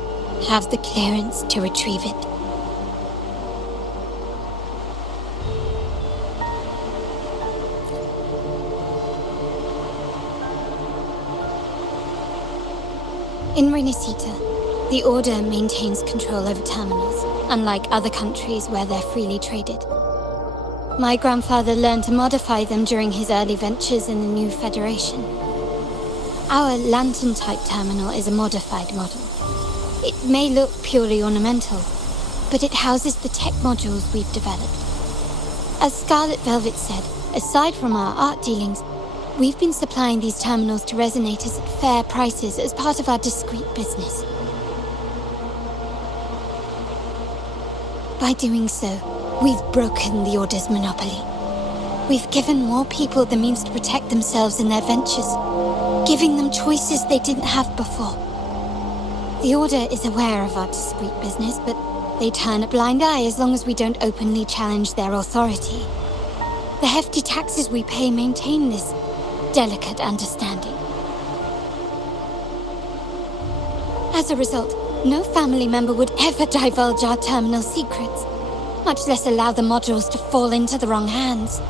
have the clearance to retrieve it. In Renacita, the Order maintains control over terminals, unlike other countries where they're freely traded. My grandfather learned to modify them during his early ventures in the new Federation. Our lantern-type terminal is a modified model. It may look purely ornamental, but it houses the tech modules we've developed. As Scarlet Velvet said, aside from our art dealings, we've been supplying these terminals to resonators at fair prices as part of our discreet business. By doing so, we've broken the Order's monopoly. We've given more people the means to protect themselves in their ventures, giving them choices they didn't have before. The Order is aware of our discreet business, but they turn a blind eye as long as we don't openly challenge their authority. The hefty taxes we pay maintain this delicate understanding. As a result, no family member would ever divulge our terminal secrets, much less allow the modules to fall into the wrong hands.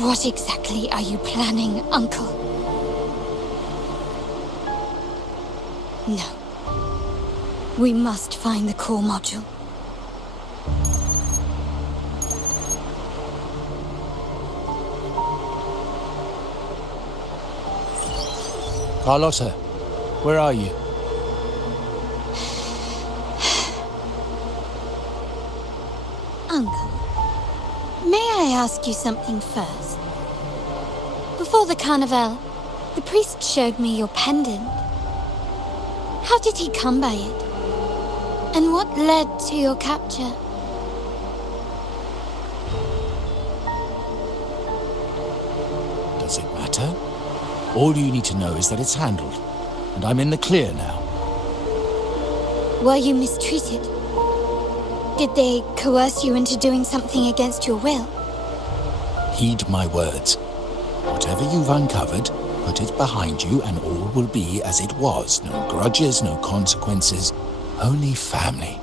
What exactly are you planning, Uncle? No. We must find the core module. Carlotta, where are you? Uncle, may I ask you something first? Before the carnival, the priest showed me your pendant. How did he come by it? And what led to your capture? Does it matter? All you need to know is that it's handled, and I'm in the clear now. Were you mistreated? Did they coerce you into doing something against your will? Heed my words. Whatever you've uncovered, put it behind you and all will be as it was. No grudges, no consequences, only family.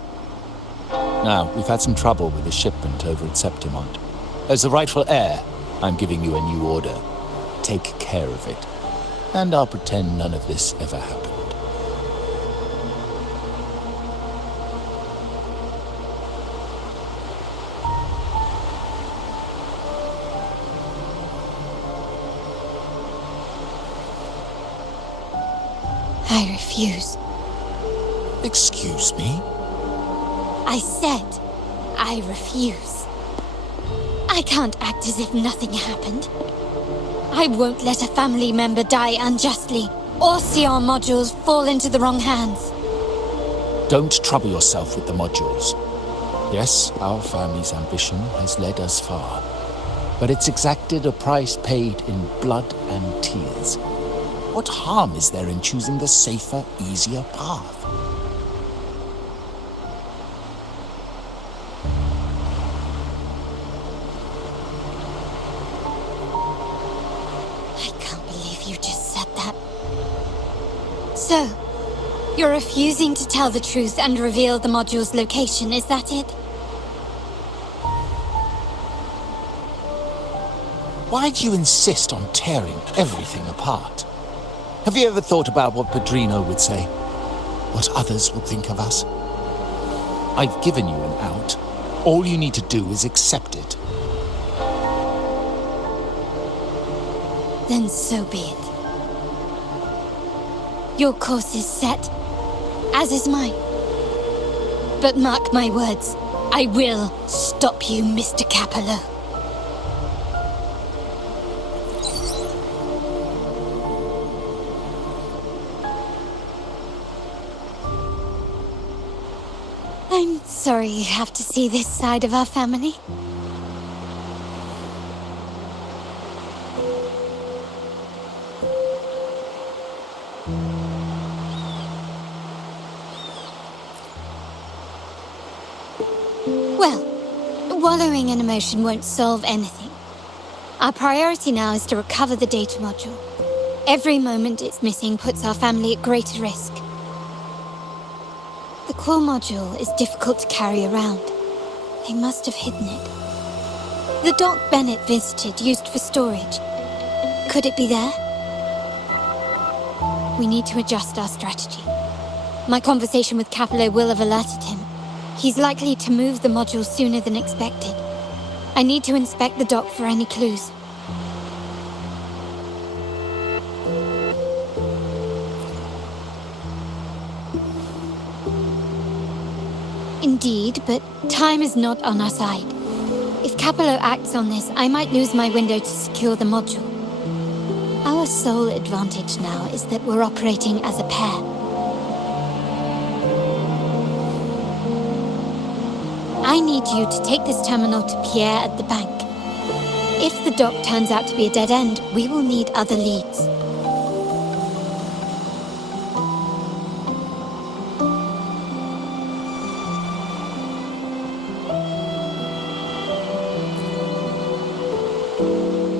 Now, we've had some trouble with the shipment over at Septimont. As the rightful heir, I'm giving you a new order. Take care of it. And I'll pretend none of this ever happened. I refuse. Excuse me? I said I refuse. I can't act as if nothing happened. I won't let a family member die unjustly, or see our modules fall into the wrong hands. Don't trouble yourself with the modules. Yes, our family's ambition has led us far, but it's exacted a price paid in blood and tears. What harm is there in choosing the safer, easier path? I can't believe you just said that. So, you're refusing to tell the truth and reveal the module's location, is that it? Why do you insist on tearing everything apart? Have you ever thought about what Padrino would say? What others would think of us? I've given you an out. All you need to do is accept it. Then so be it. Your course is set, as is mine. But mark my words, I will stop you, Mr. Capello. I'm sorry you have to see this side of our family. Well, wallowing in emotion won't solve anything. Our priority now is to recover the data module. Every moment it's missing puts our family at greater risk. The core module is difficult to carry around. They must have hidden it. The dock Bennett visited, used for storage. Could it be there? We need to adjust our strategy. My conversation with Capello will have alerted him. He's likely to move the module sooner than expected. I need to inspect the dock for any clues. Indeed, but time is not on our side. If Capello acts on this, I might lose my window to secure the module. Our sole advantage now is that we're operating as a pair. I need you to take this terminal to Pierre at the bank. If the dock turns out to be a dead end, we will need other leads.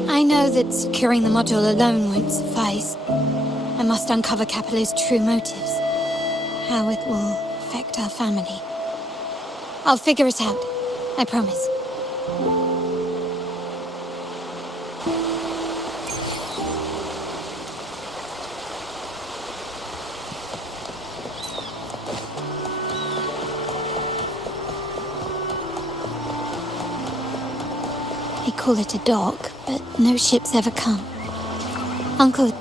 I know that securing the module alone won't suffice. I must uncover Capello's true motives. How it will affect our family. I'll figure it out. I promise. They call it a dock, but no ships ever come. Uncle...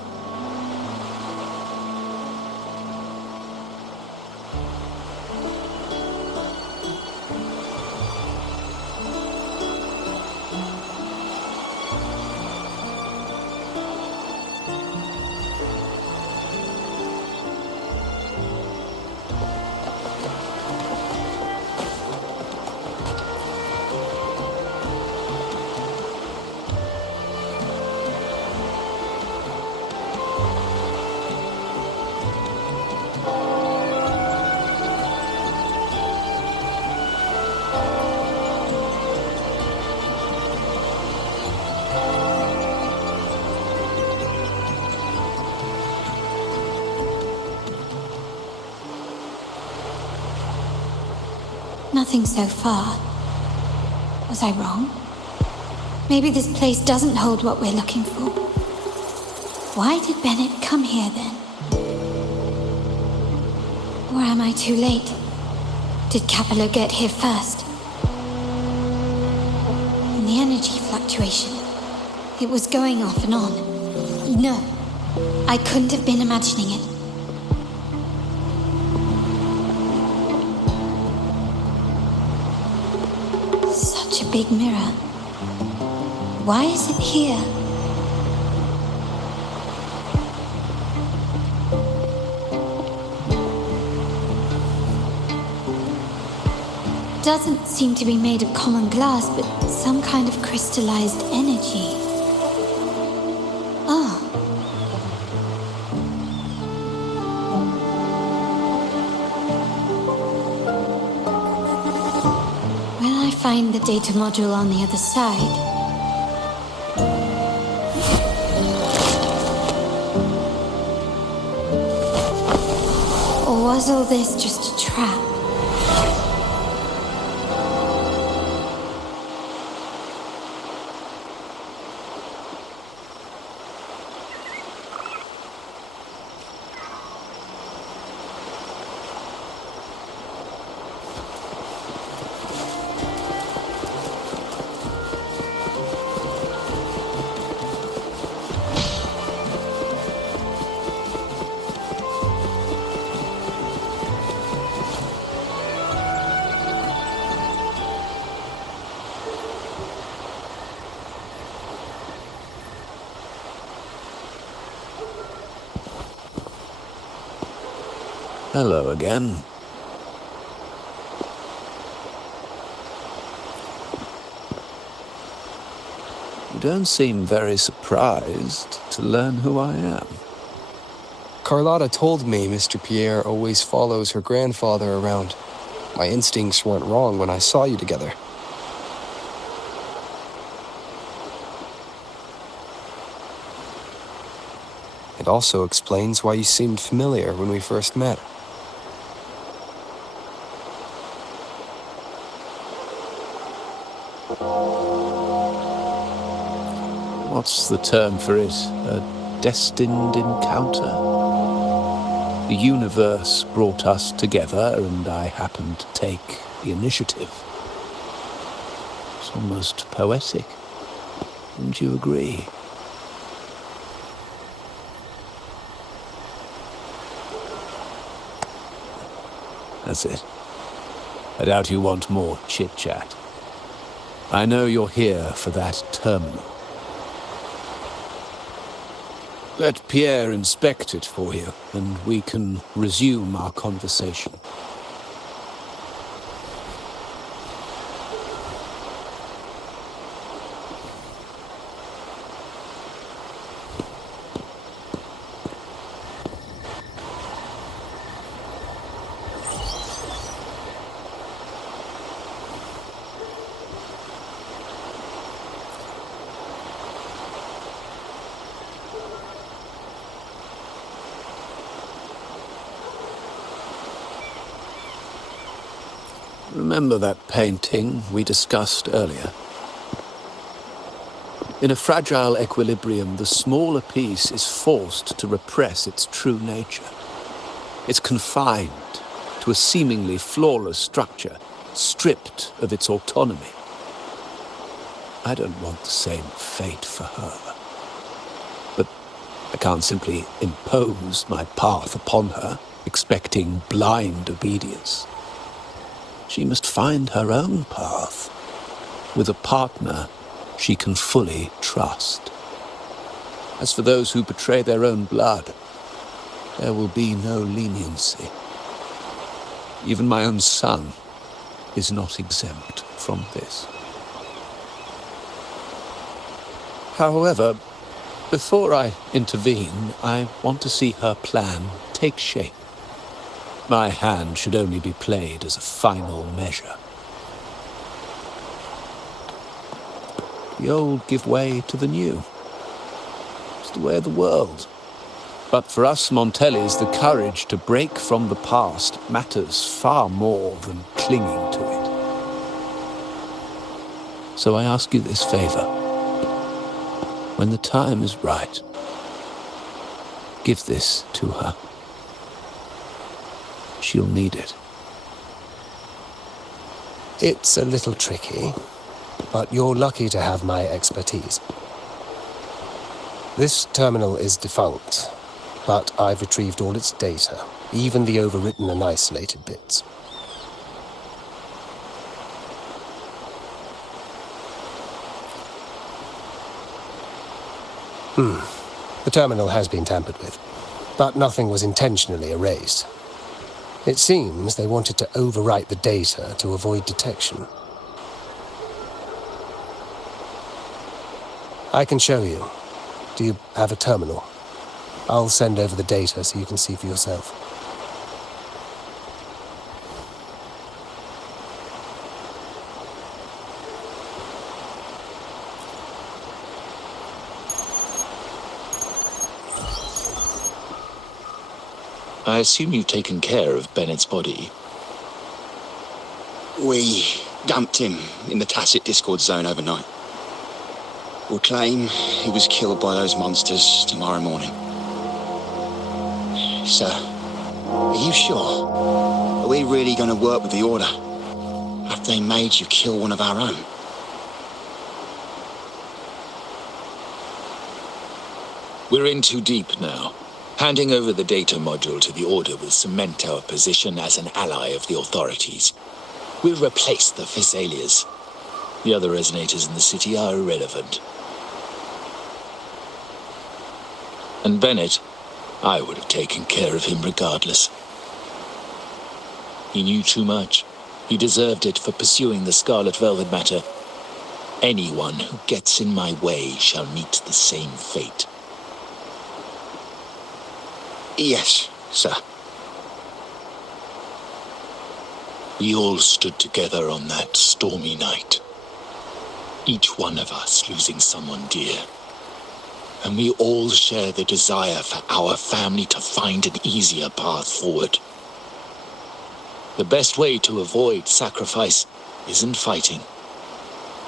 Nothing so far. Was I wrong? Maybe this place doesn't hold what we're looking for. Why did Bennett come here then? Or am I too late? Did Capello get here first? And the energy fluctuation. It was going off and on. No, I couldn't have been imagining it. Such a big mirror. Why is it here? Doesn't seem to be made of common glass, but some kind of crystallized energy. Oh. When I find the data module on the other side... Or was all this just a trap? Hello again. You don't seem very surprised to learn who I am. Carlotta told me Mr. Pierre always follows her grandfather around. My instincts weren't wrong when I saw you together. It also explains why you seemed familiar when we first met. What's the term for it? A destined encounter? The universe brought us together, and I happened to take the initiative. It's almost poetic. Wouldn't you agree? That's it. I doubt you want more chit-chat. I know you're here for that terminal. Let Pierre inspect it for you, and we can resume our conversation. Remember that painting we discussed earlier? In a fragile equilibrium, the smaller piece is forced to repress its true nature. It's confined to a seemingly flawless structure, stripped of its autonomy. I don't want the same fate for her. But I can't simply impose my path upon her, expecting blind obedience. She must find her own path, with a partner she can fully trust. As for those who betray their own blood, there will be no leniency. Even my own son is not exempt from this. However, before I intervene, I want to see her plan take shape. My hand should only be played as a final measure. The old give way to the new. It's the way of the world. But for us Montellis, the courage to break from the past matters far more than clinging to it. So I ask you this favor. When the time is right, give this to her. She'll need it. It's a little tricky, but you're lucky to have my expertise. This terminal is defunct, but I've retrieved all its data, even the overwritten and isolated bits. The terminal has been tampered with, but nothing was intentionally erased. It seems they wanted to overwrite the data to avoid detection. I can show you. Do you have a terminal? I'll send over the data so you can see for yourself. I assume you've taken care of Bennett's body. We dumped him in the tacit Discord zone overnight. We'll claim he was killed by those monsters tomorrow morning. Sir, are you sure? Are we really going to work with the Order after they made you kill one of our own? We're in too deep now. Handing over the data module to the Order will cement our position as an ally of the authorities. We'll replace the Physalias. The other resonators in the city are irrelevant. And Bennett, I would have taken care of him regardless. He knew too much. He deserved it for pursuing the Scarlet Velvet matter. Anyone who gets in my way shall meet the same fate. Yes, sir. We all stood together on that stormy night. Each one of us losing someone dear. And we all share the desire for our family to find an easier path forward. The best way to avoid sacrifice isn't fighting,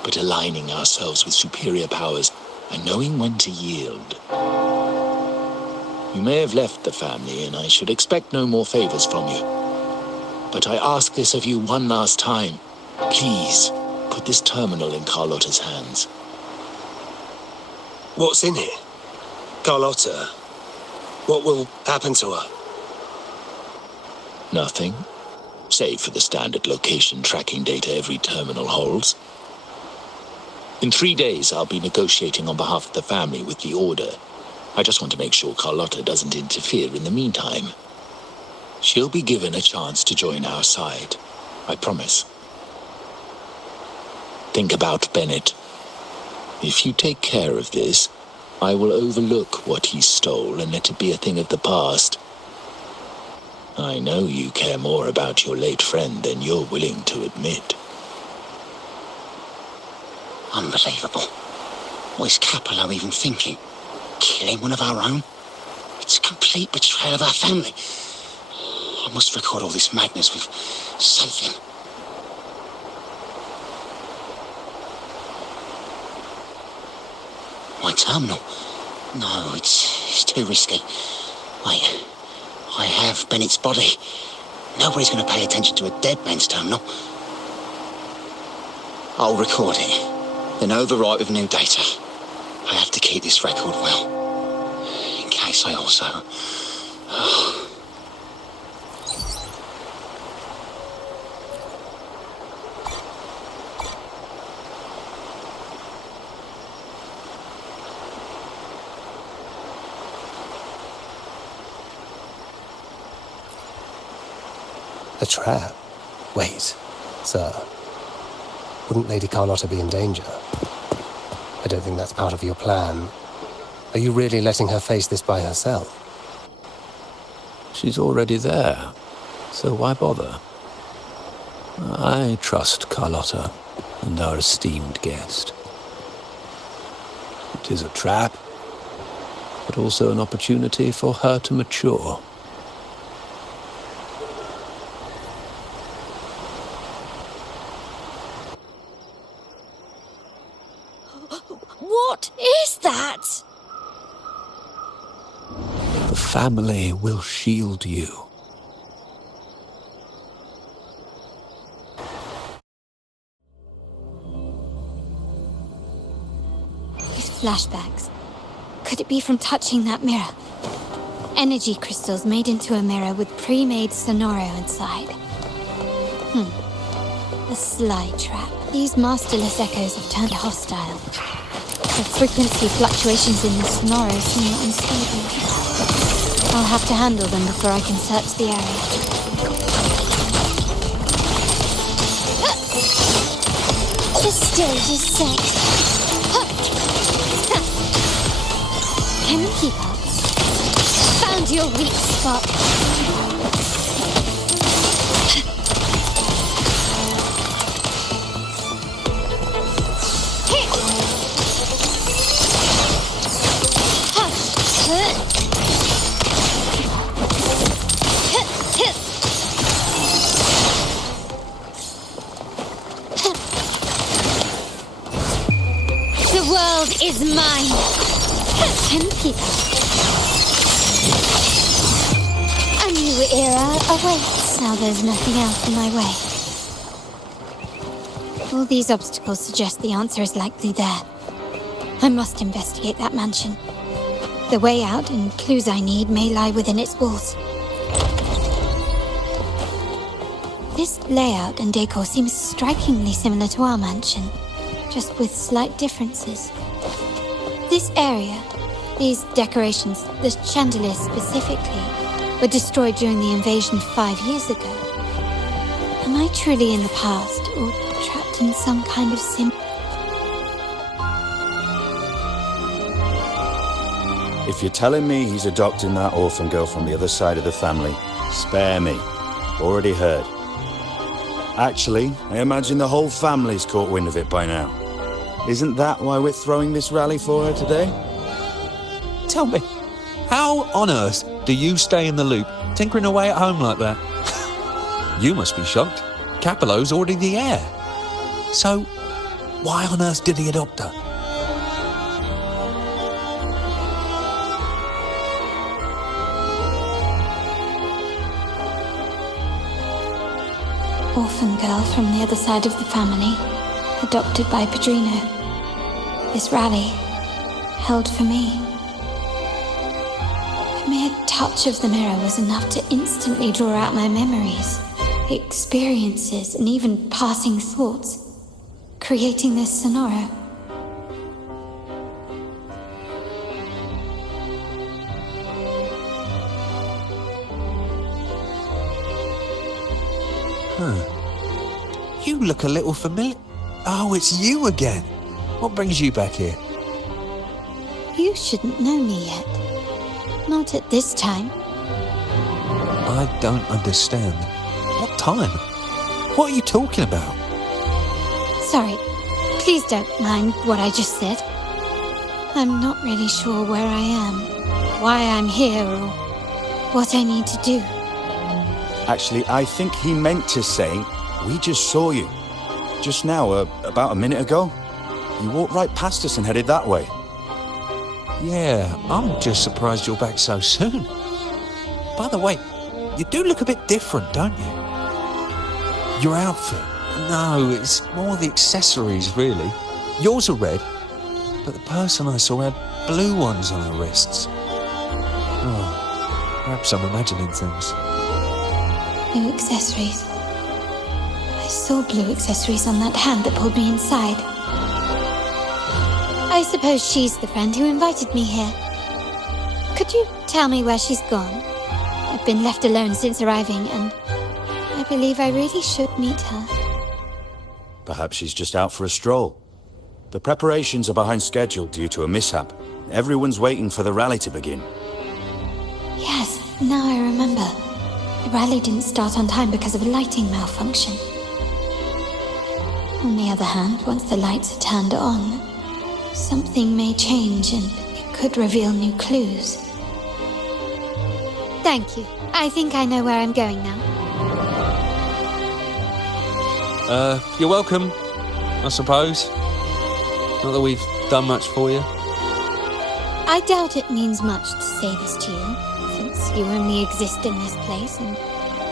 but aligning ourselves with superior powers and knowing when to yield. You may have left the family, and I should expect no more favors from you. But I ask this of you one last time. Please, put this terminal in Carlotta's hands. What's in it? Carlotta? What will happen to her? Nothing, save for the standard location tracking data every terminal holds. In 3 days, I'll be negotiating on behalf of the family with the Order. I just want to make sure Carlotta doesn't interfere in the meantime. She'll be given a chance to join our side. I promise. Think about Bennett. If you take care of this, I will overlook what he stole and let it be a thing of the past. I know you care more about your late friend than you're willing to admit. Unbelievable. What is Capello even thinking? Killing one of our own? It's a complete betrayal of our family. I must record all this madness with something. My terminal? No, it's too risky. Wait, I have Bennett's body. Nobody's going to pay attention to a dead man's terminal. I'll record it, then overwrite with new data. I have to keep this record well, in case I also... A trap? Wait, sir. Wouldn't Lady Carlotta be in danger? I don't think that's part of your plan. Are you really letting her face this by herself? She's already there, so why bother? I trust Carlotta and our esteemed guest. It is a trap, but also an opportunity for her to mature. What is that? The family will shield you. These flashbacks. Could it be from touching that mirror? Energy crystals made into a mirror with pre-made Sonoro inside. A sly trap. These masterless echoes have turned hostile. The frequency fluctuations in the Sonoro seem unstable. I'll have to handle them before I can search the area. The stage is set. Can you keep up? Found your weak spot. The world is mine. Can you keep up? A new era awaits. Now there's nothing else in my way. All these obstacles suggest the answer is likely there. I must investigate that mansion. The way out and clues I need may lie within its walls. This layout and decor seems strikingly similar to our mansion, just with slight differences. This area, these decorations, the chandeliers specifically, were destroyed during the invasion 5 years ago. Am I truly in the past, or trapped in some kind of sim? If you're telling me he's adopting that orphan girl from the other side of the family, spare me. Already heard. Actually, I imagine the whole family's caught wind of it by now. Isn't that why we're throwing this rally for her today? Tell me, how on earth do you stay in the loop, tinkering away at home like that? You must be shocked. Capello's already the heir. So, why on earth did he adopt her? Orphan girl from the other side of the family, adopted by Padrino. This rally, held for me. The mere touch of the mirror was enough to instantly draw out my memories, experiences, and even passing thoughts, creating this Sonoro. You look a little familiar. Oh, it's you again. What brings you back here? You shouldn't know me yet. Not at this time. I don't understand. What time? What are you talking about? Sorry. Please don't mind what I just said. I'm not really sure where I am, why I'm here, or what I need to do. Actually, I think he meant to say, we just saw you. Just now, about a minute ago. You walked right past us and headed that way. Yeah, I'm just surprised you're back so soon. By the way, you do look a bit different, don't you? Your outfit. No, it's more the accessories, really. Yours are red, but the person I saw had blue ones on her wrists. Oh, perhaps I'm imagining things. Blue accessories. I saw blue accessories on that hand that pulled me inside. I suppose she's the friend who invited me here. Could you tell me where she's gone? I've been left alone since arriving, and I believe I really should meet her. Perhaps she's just out for a stroll. The preparations are behind schedule due to a mishap. Everyone's waiting for the rally to begin. Yes, now I remember. The rally didn't start on time because of a lighting malfunction. On the other hand, once the lights are turned on, something may change and it could reveal new clues. Thank you. I think I know where I'm going now. You're welcome, I suppose. Not that we've done much for you? I doubt it means much to say this to you, since you only exist in this place, and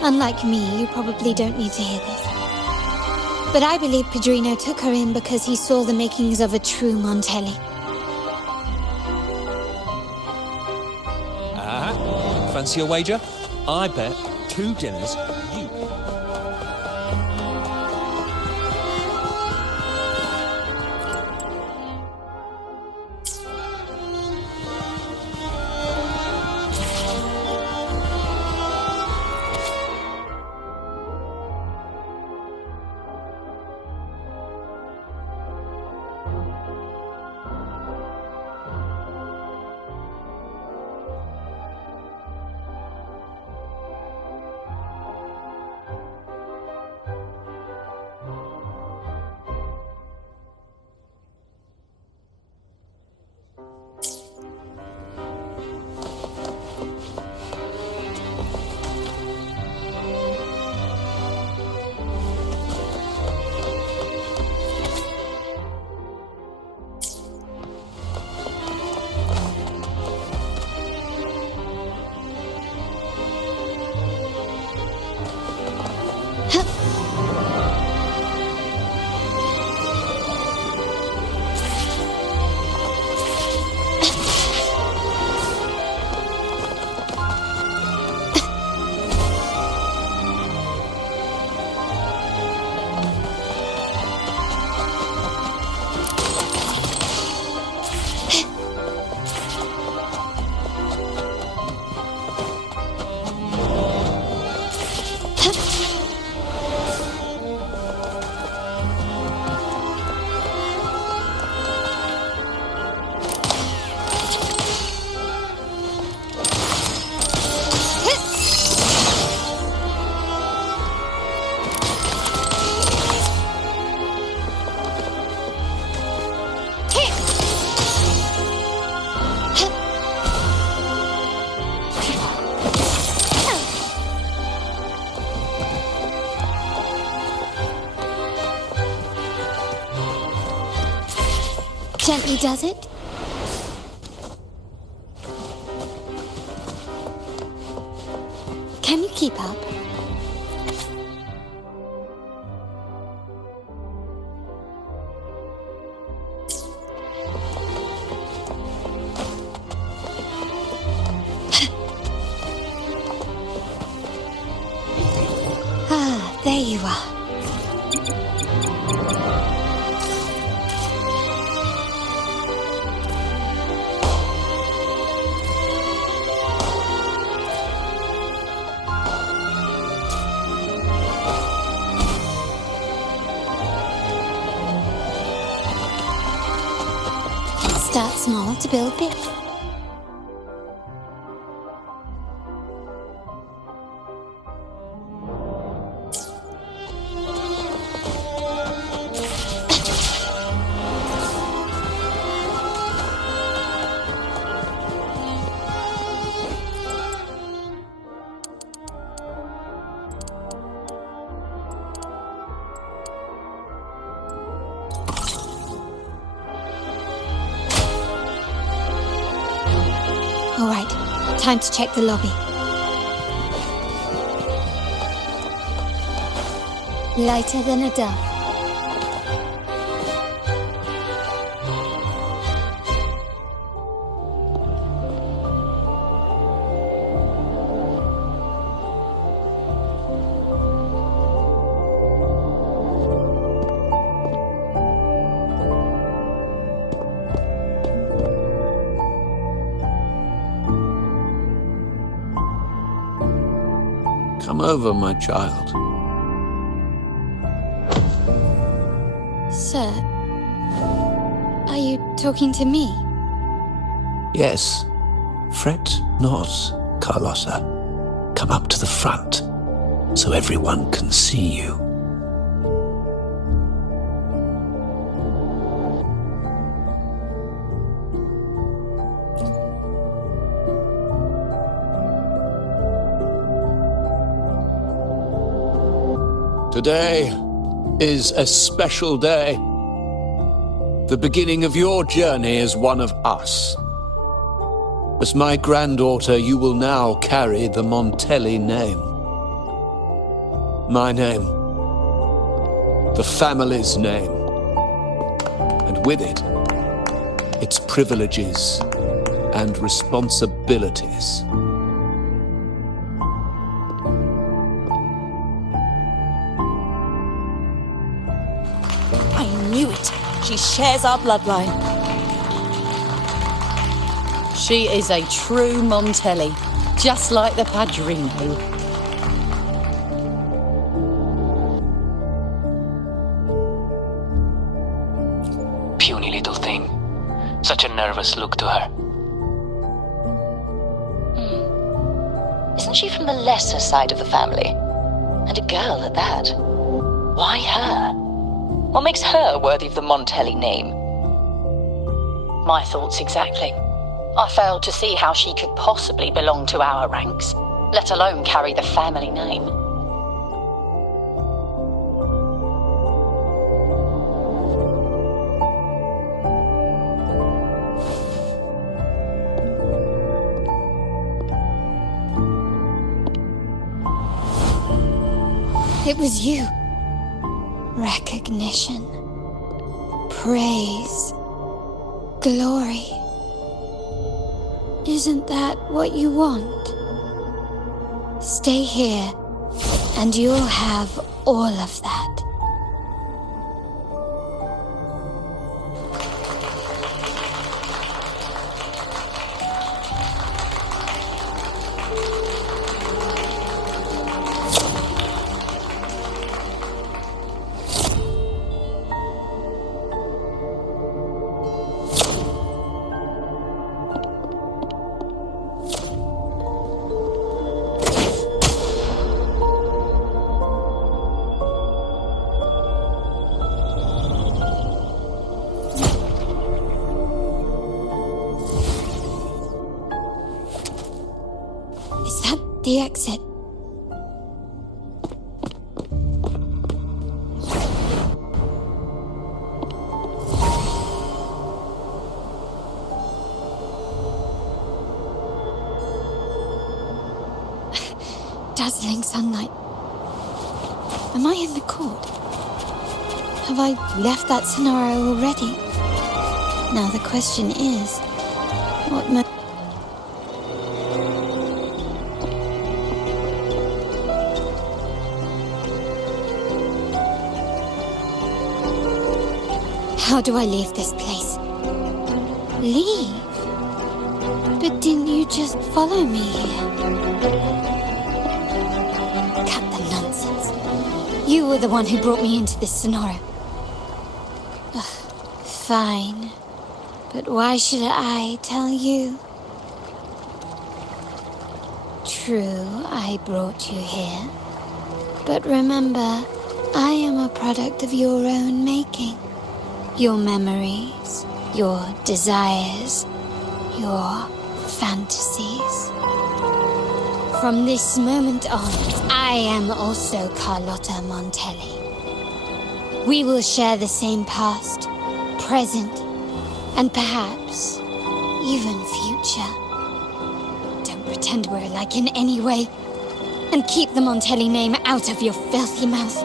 unlike me, you probably don't need to hear this. But I believe Pedrino took her in because he saw the makings of a true Montelli. Fancy a wager? I bet 2 dinners, you. Gently does it? Can you keep up? Ah, there you are. Start small to build big. All right, time to check the lobby. Lighter than a dove. Come over, my child. Sir, are you talking to me? Yes. Fret not, Carlotta. Come up to the front, so everyone can see you. Today is a special day. The beginning of your journey as one of us. As my granddaughter, you will now carry the Montelli name. My name. The family's name. And with it, its privileges and responsibilities. I knew it. She shares our bloodline. She is a true Montelli, just like the Padrino. Puny little thing. Such a nervous look to her. Isn't she from the lesser side of the family? And a girl at that. Why her? What makes her worthy of the Montelli name? My thoughts exactly. I failed to see how she could possibly belong to our ranks, let alone carry the family name. It was you. Recognition, praise, glory. Isn't that what you want? Stay here, and you'll have all of that. Is that the exit? Dazzling sunlight. Am I in the court? Have I left that scenario already? Now the question is, what How do I leave this place? Leave? But didn't you just follow me here? Cut the nonsense. You were the one who brought me into this scenario. Ugh, fine. But why should I tell you? True, I brought you here. But remember, I am a product of your own making. Your memories, your desires, your fantasies. From this moment on, I am also Carlotta Montelli. We will share the same past, present, and perhaps even future. Don't pretend we're alike in any way, and keep the Montelli name out of your filthy mouth.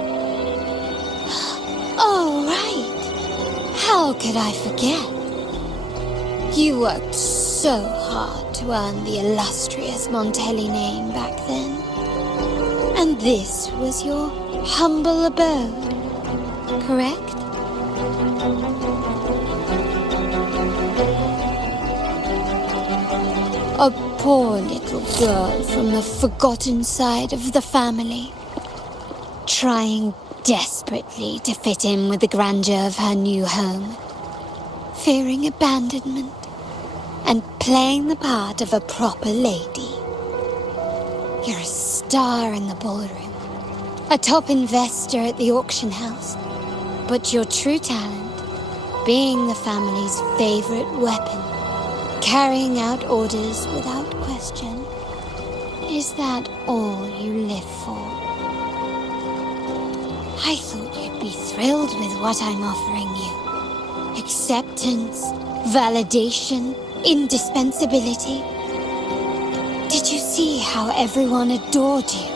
Oh, right. How could I forget? You worked so hard to earn the illustrious Montelli name back then. And this was your humble abode, correct? A poor little girl from the forgotten side of the family, trying desperately to fit in with the grandeur of her new home, fearing abandonment, and playing the part of a proper lady. You're a star in the ballroom, a top investor at the auction house, but your true talent, being the family's favorite weapon, carrying out orders without question, is that all you live for? I thought you'd be thrilled with what I'm offering you. Acceptance, validation, indispensability. Did you see how everyone adored you?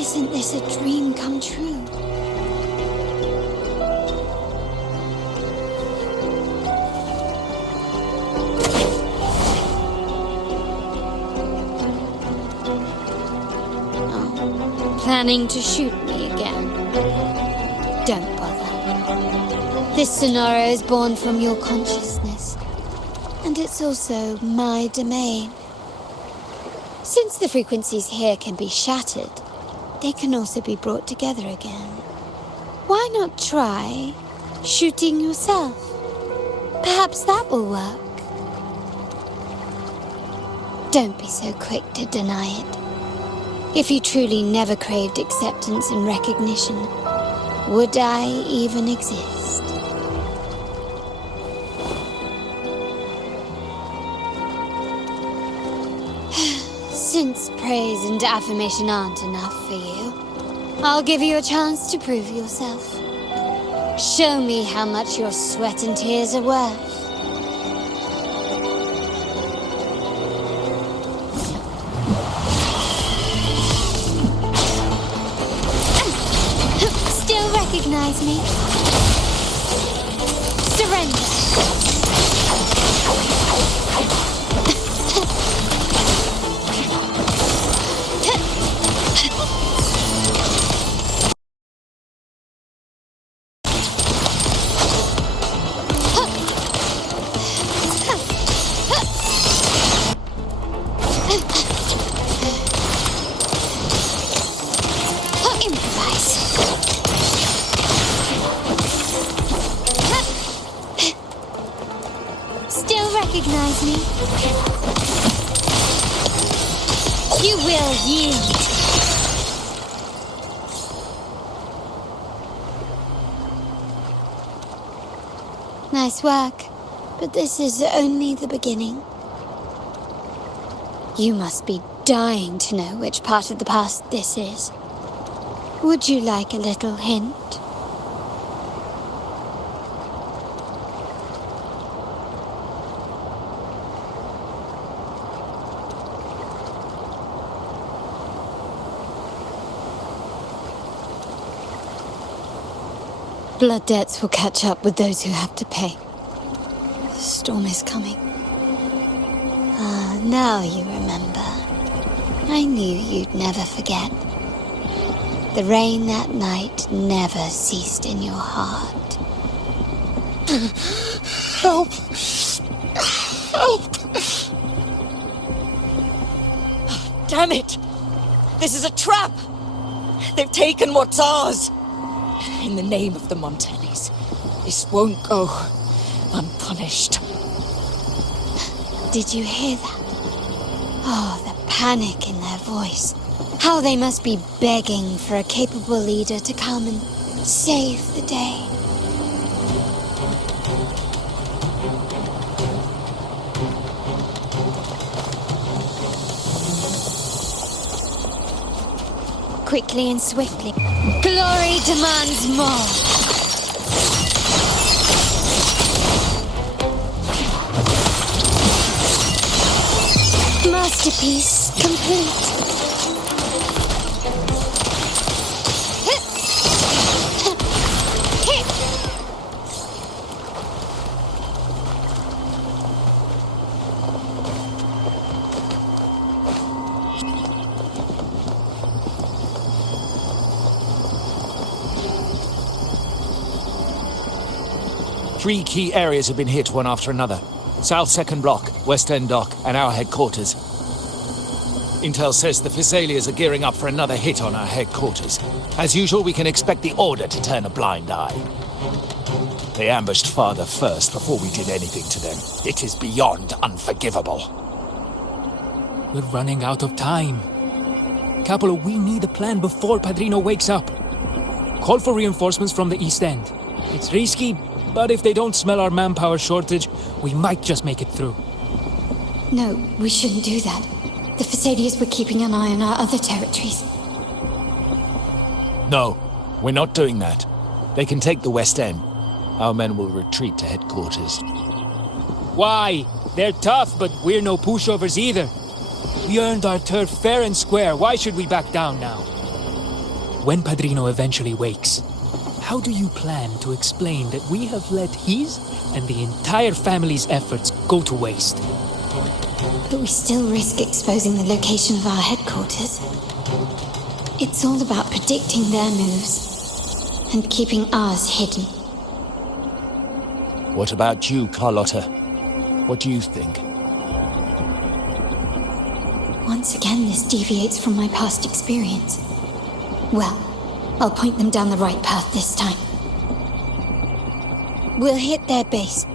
Isn't this a dream come true? Planning to shoot me again? Don't bother. This scenario is born from your consciousness, and it's also my domain. Since the frequencies here can be shattered, they can also be brought together again. Why not try shooting yourself? Perhaps that will work. Don't be so quick to deny it. If you truly never craved acceptance and recognition, would I even exist? Since praise and affirmation aren't enough for you, I'll give you a chance to prove yourself. Show me how much your sweat and tears are worth. Recognize me. Surrender. Recognize me? You will yield. Nice work, but this is only the beginning. You must be dying to know which part of the past this is. Would you like a little hint? Blood debts will catch up with those who have to pay. The storm is coming. Ah, now you remember. I knew you'd never forget. The rain that night never ceased in your heart. Help! Help! Damn it! This is a trap! They've taken what's ours! In the name of the Montellis, this won't go unpunished. Did you hear that? Oh, the panic in their voice. How they must be begging for a capable leader to come and save the day. Quickly and swiftly. Glory demands more. Masterpiece complete. Three key areas have been hit one after another. South Second Block, West End Dock, and our headquarters. Intel says the Thessalians are gearing up for another hit on our headquarters. As usual, we can expect the Order to turn a blind eye. They ambushed Father first before we did anything to them. It is beyond unforgivable. We're running out of time. Capolo, we need a plan before Padrino wakes up. Call for reinforcements from the East End. It's risky, but if they don't smell our manpower shortage, we might just make it through. No, we shouldn't do that. The Thessalians were keeping an eye on our other territories. No, we're not doing that. They can take the West End. Our men will retreat to headquarters. Why? They're tough, but we're no pushovers either. We earned our turf fair and square. Why should we back down now? When Padrino eventually wakes, how do you plan to explain that we have let his and the entire family's efforts go to waste? But we still risk exposing the location of our headquarters. It's all about predicting their moves and keeping ours hidden. What about you, Carlotta? What do you think? Once again, this deviates from my past experience. Well, I'll point them down the right path this time. We'll hit their base.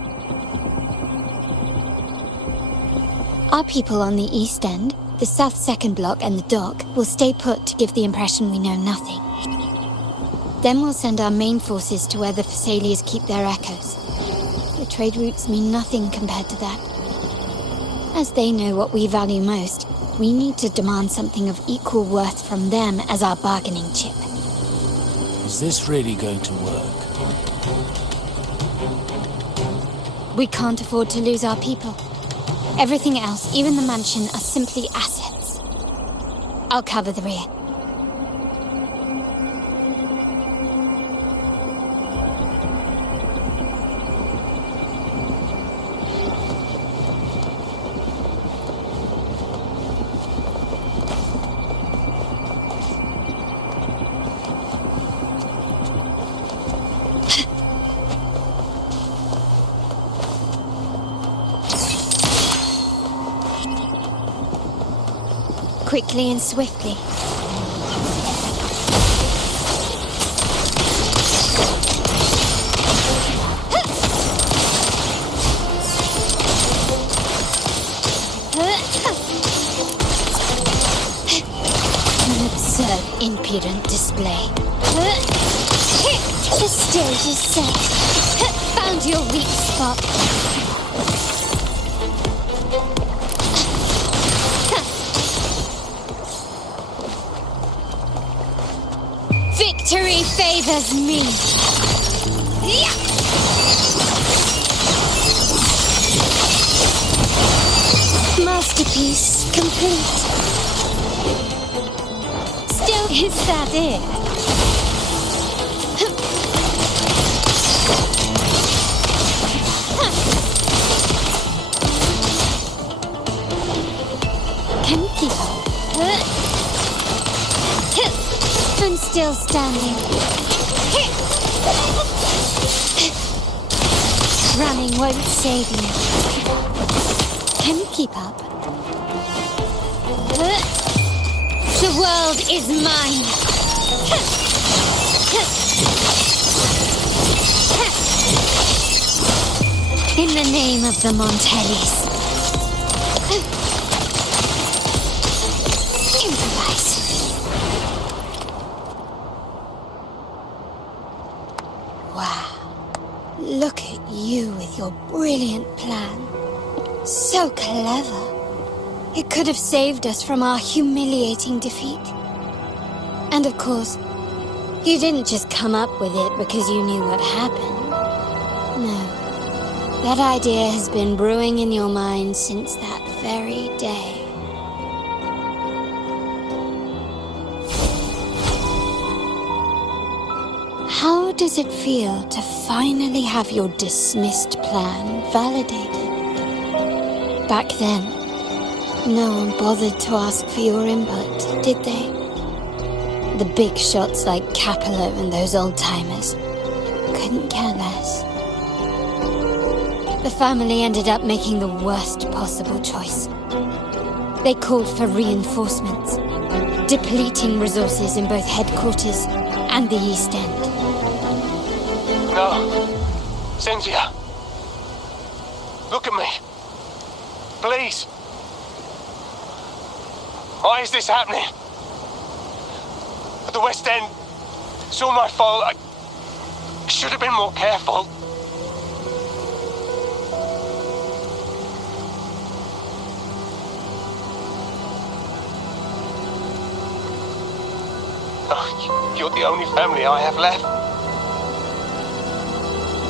Our people on the east end, the south second block and the dock will stay put to give the impression we know nothing. Then we'll send our main forces to where the Phassalias keep their echoes. The trade routes mean nothing compared to that. As they know what we value most, we need to demand something of equal worth from them as our bargaining chip. Is this really going to work? We can't afford to lose our people. Everything else, even the mansion, are simply assets. I'll cover the rear. Quickly and swiftly. An absurd, impudent display. The stage is set. Found your weak spot. Victory favors me. Masterpiece complete. Still, is that it? Can you keep up? I'm still standing. Running won't save you. Can you keep up? The world is mine. In the name of the Montellis. Improvise. Wow. Look at you with your brilliant plan. So clever. It could have saved us from our humiliating defeat. And of course, you didn't just come up with it because you knew what happened. No. That idea has been brewing in your mind since that very day. How does it feel to finally have your dismissed plan validated? Back then, no one bothered to ask for your input, did they? The big shots like Capello and those old-timers couldn't care less. The family ended up making the worst possible choice. They called for reinforcements, depleting resources in both headquarters and the East End. No. Cynthia. Look at me. Please. Why is this happening? At the West End, it's all my fault. I should have been more careful. Oh, you're the only family I have left.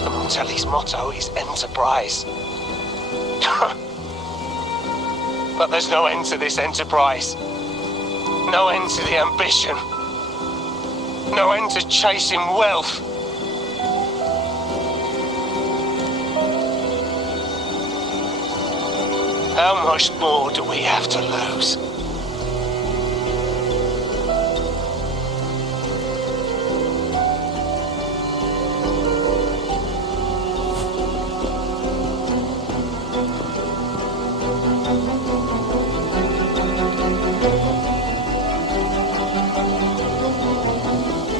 The Montelli's motto is enterprise. But there's no end to this enterprise. No end to the ambition. No end to chasing wealth. How much more do we have to lose?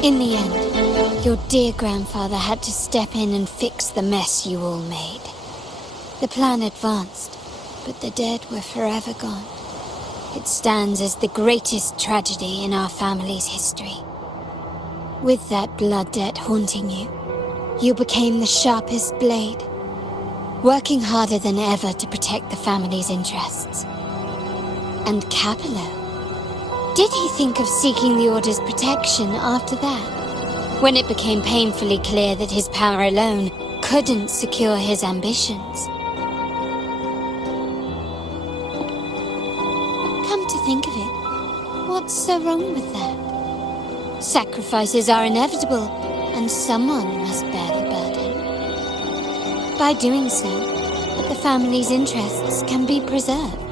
In the end, your dear grandfather had to step in and fix the mess you all made. The plan advanced, but the dead were forever gone. It stands as the greatest tragedy in our family's history. With that blood debt haunting you, you became the sharpest blade, working harder than ever to protect the family's interests. And Capello? Did he think of seeking the Order's protection after that, when it became painfully clear that his power alone couldn't secure his ambitions? Come to think of it, what's so wrong with that? Sacrifices are inevitable, and someone must bear the burden. By doing so, the family's interests can be preserved.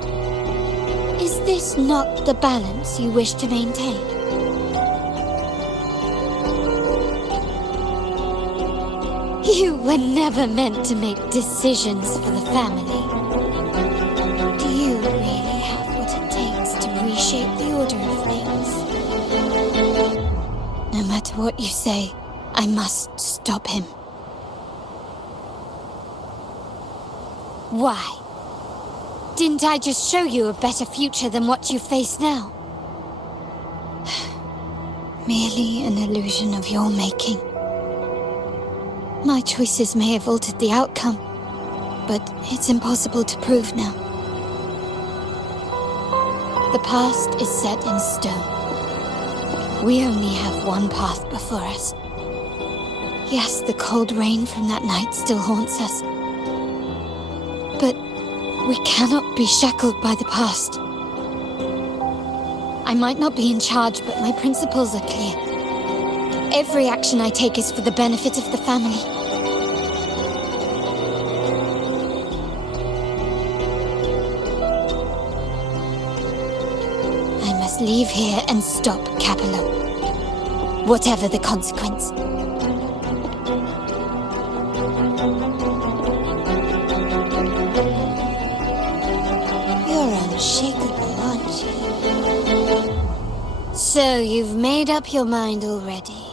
Is this not the balance you wish to maintain? You were never meant to make decisions for the family. Do you really have what it takes to reshape the order of things? No matter what you say, I must stop him. Why? Didn't I just show you a better future than what you face now? Merely an illusion of your making. My choices may have altered the outcome, but it's impossible to prove now. The past is set in stone. We only have one path before us. Yes, the cold rain from that night still haunts us. But we cannot be shackled by the past. I might not be in charge, but my principles are clear. Every action I take is for the benefit of the family. I must leave here and stop Capello, whatever the consequence. Unshakable, aren't you? So you've made up your mind already.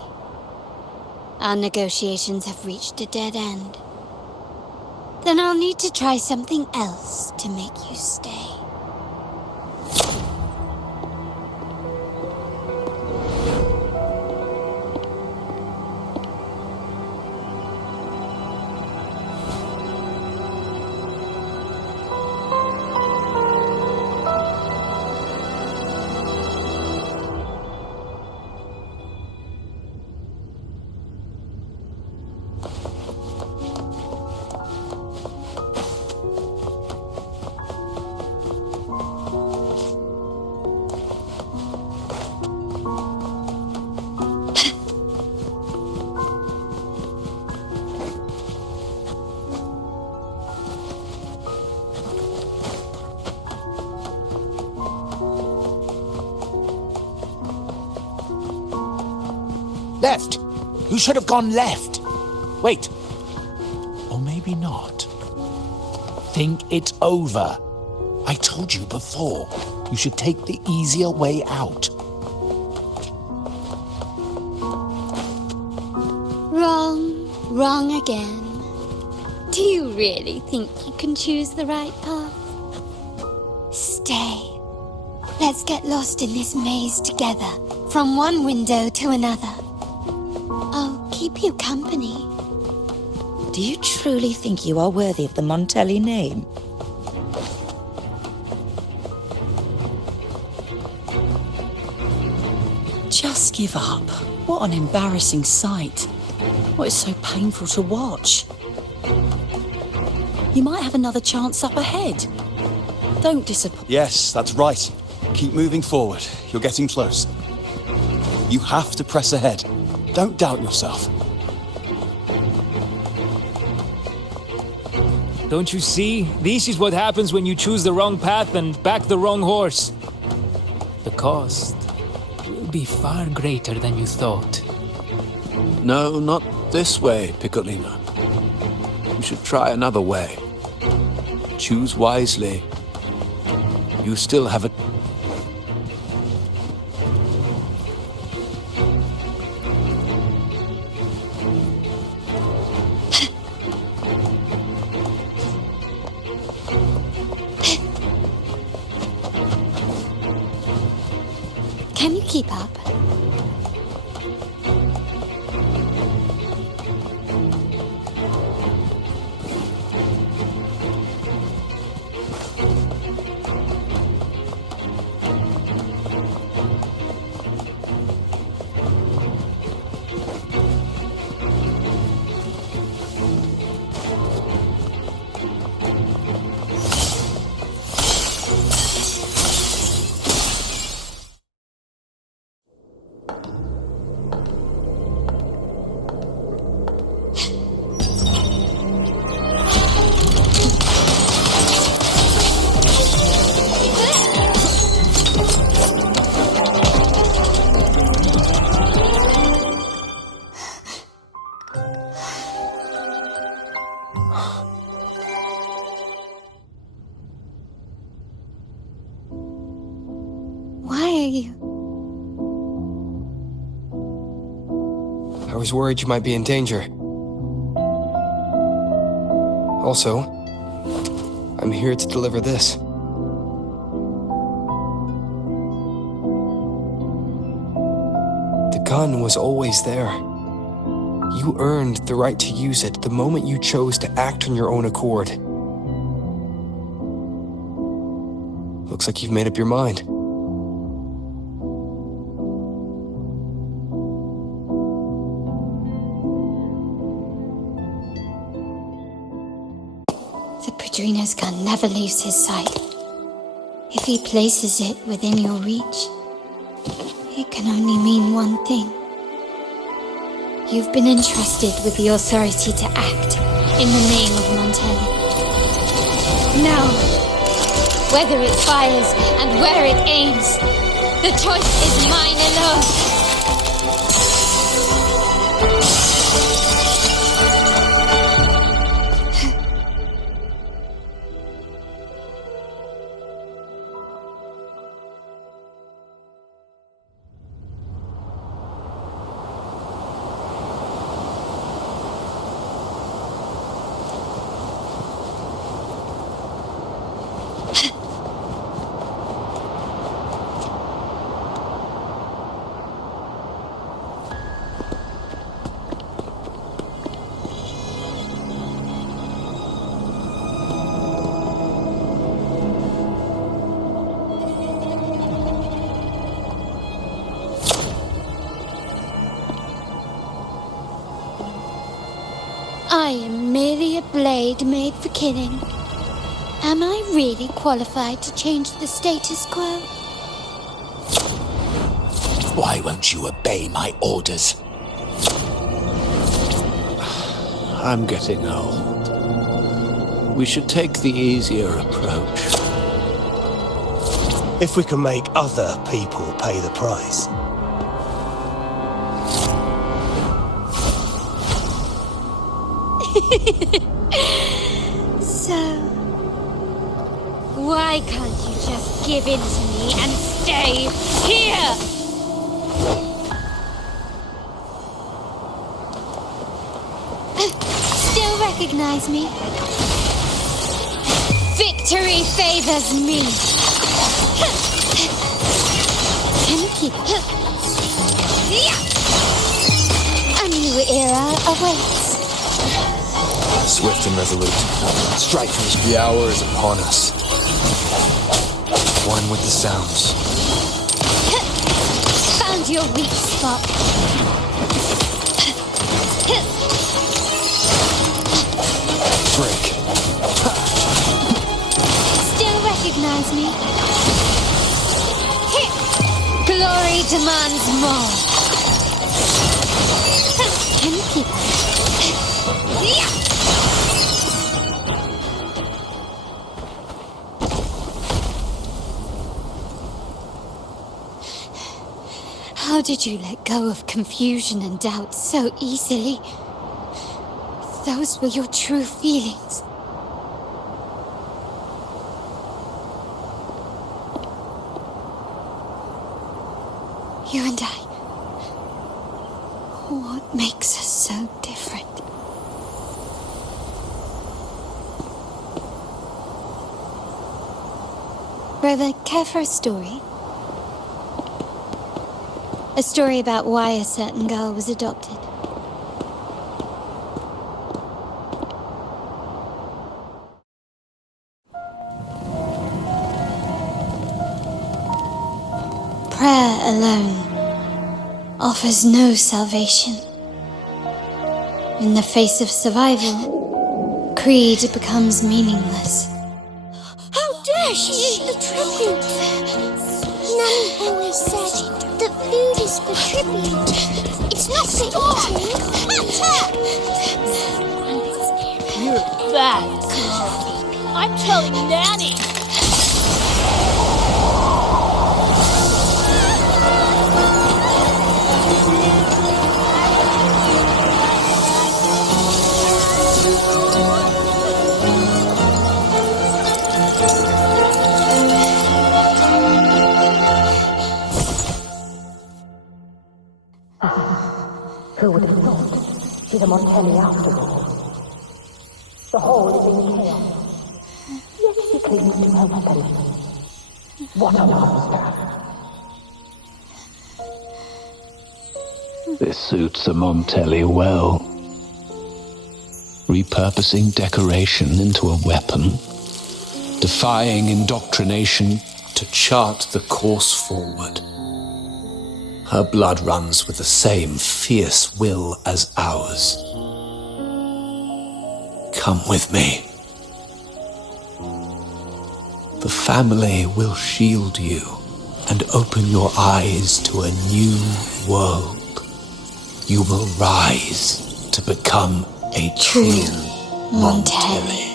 Our negotiations have reached a dead end. Then I'll need to try something else to make you stay. Left! You should have gone left! Wait. Or maybe not. Think it over. I told you before. You should take the easier way out. Wrong again. Do you really think you can choose the right path? Stay. Let's get lost in this maze together, from one window to another. I'll keep you company. Do you truly think you are worthy of the Montelli name? Just give up. What an embarrassing sight. What is so painful to watch? You might have another chance up ahead. Don't disappoint. Yes, that's right. Keep moving forward. You're getting close. You have to press ahead. Don't doubt yourself. Don't you see? This is what happens when you choose the wrong path and back the wrong horse. The cost will be far greater than you thought. No, not this way, Piccolino. You should try another way. Choose wisely. You still have a... Can you keep up? Why are you? I was worried you might be in danger. Also, I'm here to deliver this. The gun was always there. You earned the right to use it the moment you chose to act on your own accord. Looks like you've made up your mind. The Padrino's gun never leaves his sight. If he places it within your reach, it can only mean one thing. You've been entrusted with the authority to act in the name of Montelli. Now, whether it fires and where it aims, the choice is mine alone. I am merely a blade made for killing. Am I really qualified to change the status quo? Why won't you obey my orders? I'm getting old. We should take the easier approach. If we can make other people pay the price. So, why can't you just give in to me and stay here? Still recognize me? Victory favors me. Can you keep it? A new era awaits. Swift and resolute. Strikers, the hour is upon us. One with the sounds. Found your weak spot. How did you let go of confusion and doubt so easily? Those were your true feelings. You and I. What makes us so different? Rover, care for a story? A story about why a certain girl was adopted. Prayer alone offers no salvation. In the face of survival, creed becomes meaningless. How dare she eat the tribute? Nanny always said that food is for tribute. It's not for eating. You're a bad girl. I'm telling Nanny. Who would have thought? She's a Montelli after all. The hall is in chaos. Yet she clings to her weapon. What a monster! This suits a Montelli well. Repurposing decoration into a weapon, defying indoctrination to chart the course forward. Her blood runs with the same fierce will as ours. Come with me. The family will shield you and open your eyes to a new world. You will rise to become a true Montelli.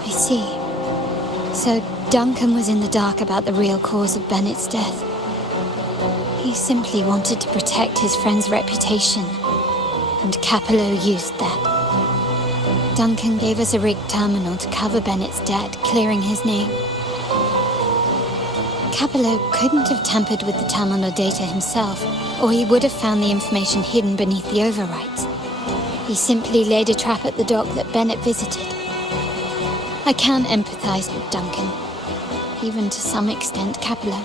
I see. So Duncan was in the dark about the real cause of Bennett's death. He simply wanted to protect his friend's reputation, and Capello used that. Duncan gave us a rigged terminal to cover Bennett's debt, clearing his name. Capello couldn't have tampered with the terminal data himself, or he would have found the information hidden beneath the overwrites. He simply laid a trap at the dock that Bennett visited. I can empathize with Duncan, even to some extent Capello.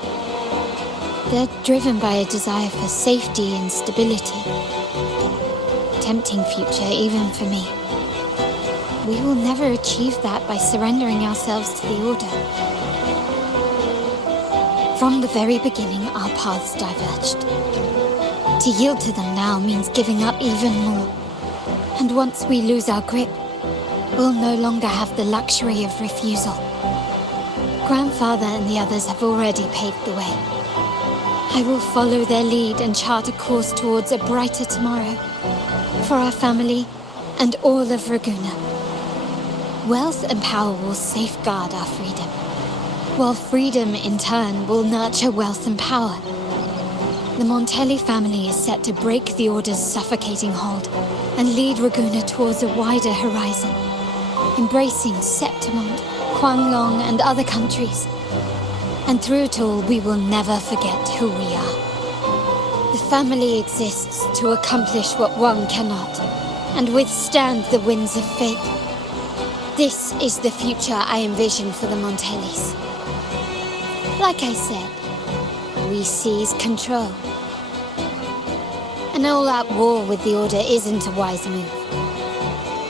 They're driven by a desire for safety and stability. Tempting future, even for me. We will never achieve that by surrendering ourselves to the Order. From the very beginning, our paths diverged. To yield to them now means giving up even more. And once we lose our grip, we'll no longer have the luxury of refusal. Grandfather and the others have already paved the way. I will follow their lead and chart a course towards a brighter tomorrow for our family and all of Raguna. Wealth and power will safeguard our freedom, while freedom in turn will nurture wealth and power. The Montelli family is set to break the Order's suffocating hold and lead Raguna towards a wider horizon, embracing Septimont, Huanglong, and other countries. And through it all, we will never forget who we are. The family exists to accomplish what one cannot, and withstand the winds of fate. This is the future I envision for the Montellis. Like I said, we seize control. An all-out war with the Order isn't a wise move.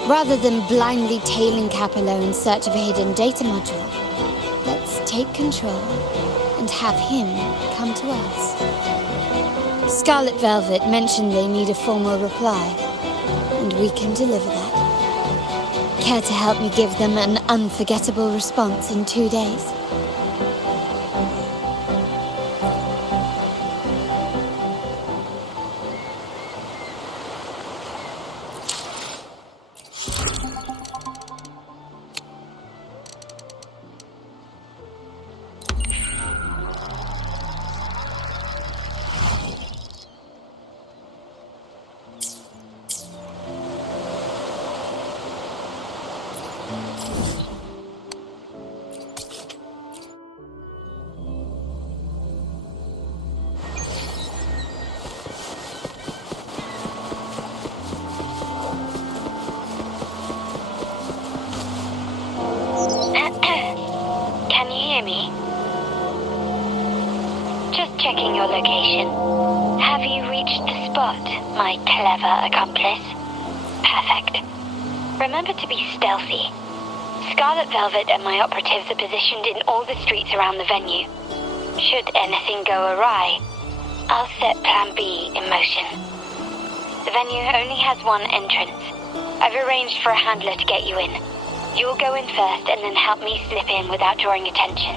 Rather than blindly tailing Capello in search of a hidden data module, let's take control and have him come to us. Scarlet Velvet mentioned they need a formal reply, and we can deliver that. Care to help me give them an unforgettable response in 2 days? location. Have you reached the spot, my clever accomplice? Perfect. Remember to be stealthy. Scarlet Velvet and my operatives are positioned in all the streets around the venue. Should anything go awry, I'll set Plan B in motion. The venue only has one entrance. I've arranged for a handler to get you in. You'll go in first and then help me slip in without drawing attention.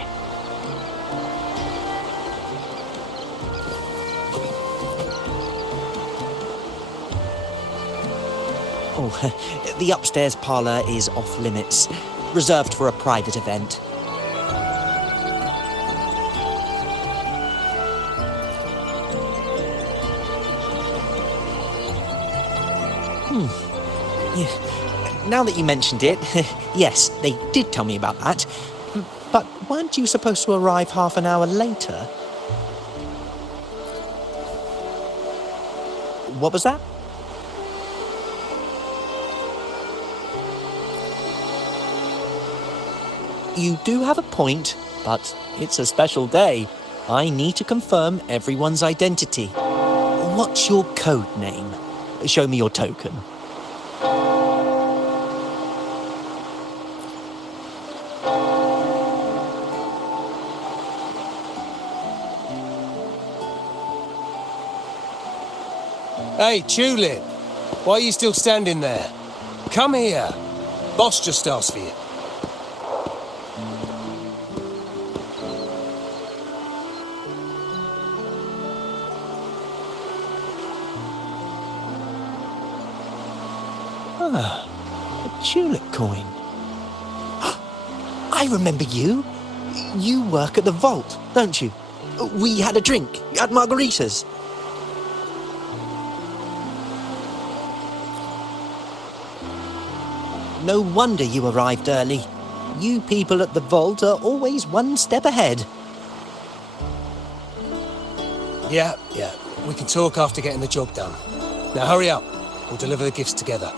Oh, the upstairs parlour is off limits, reserved for a private event. Yeah. Now that you mentioned it, yes, they did tell me about that. But weren't you supposed to arrive half an hour later? What was that? You do have a point, but it's a special day. I need to confirm everyone's identity. What's your code name? Show me your token. Hey, Tulip! Why are you still standing there? Come here. Boss just asked for you. Ah, a tulip coin. I remember you. You work at the vault, don't you? We had a drink at margaritas. No wonder you arrived early. You people at the vault are always one step ahead. Yeah. We can talk after getting the job done. Now hurry up. We'll deliver the gifts together.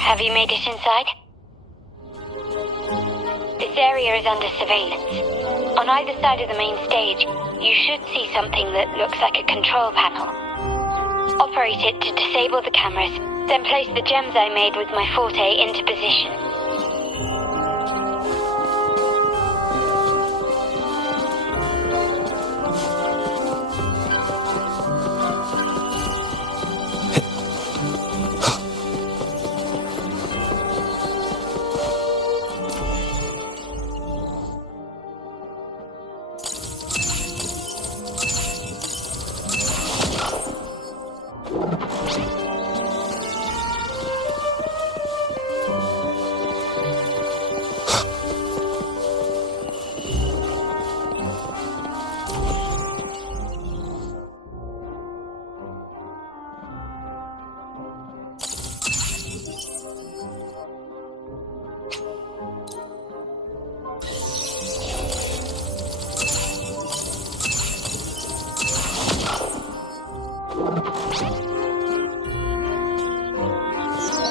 Have you made it inside? This area is under surveillance. On either side of the main stage, you should see something that looks like a control panel. Operate it to disable the cameras, then place the gems I made with my forte into position.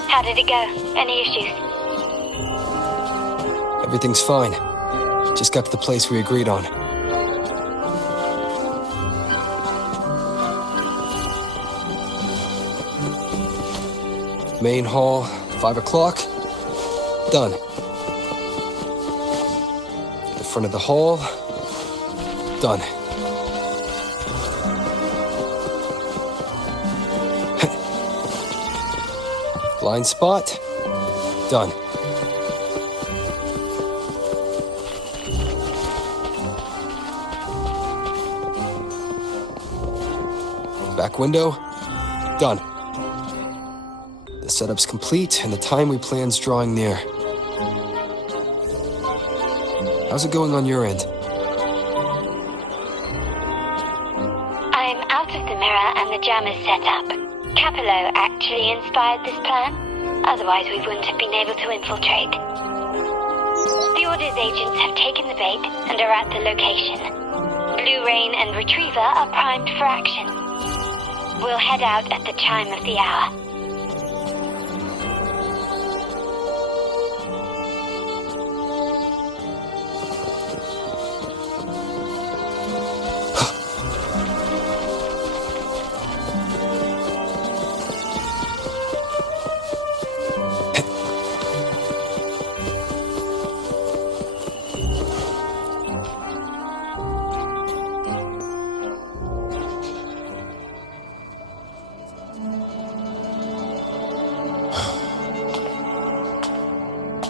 How did it go? Any issues? Everything's fine. Just got to the place we agreed on. Main hall, 5 o'clock. Done. The front of the hall. Done. Blind spot. Done. Back window. Done. The setup's complete, and the time we plan's drawing near. How's it going on your end? I'm out of the mirror and the jam is set up. Capello actually inspired this plan. Otherwise, we wouldn't have been able to infiltrate. The Order's agents have taken the bait and are at the location. Blue Rain and Retriever are primed for action. We'll head out at the chime of the hour.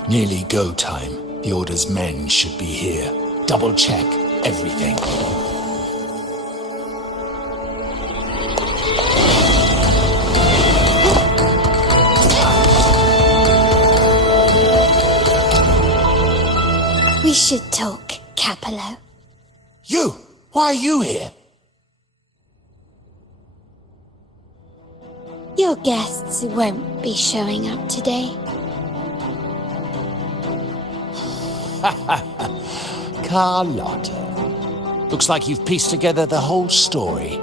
Nearly go time. The Order's men should be here. Double check everything. We should talk, Capello. You! Why are you here? Your guests won't be showing up today. Carlotta. Looks like you've pieced together the whole story.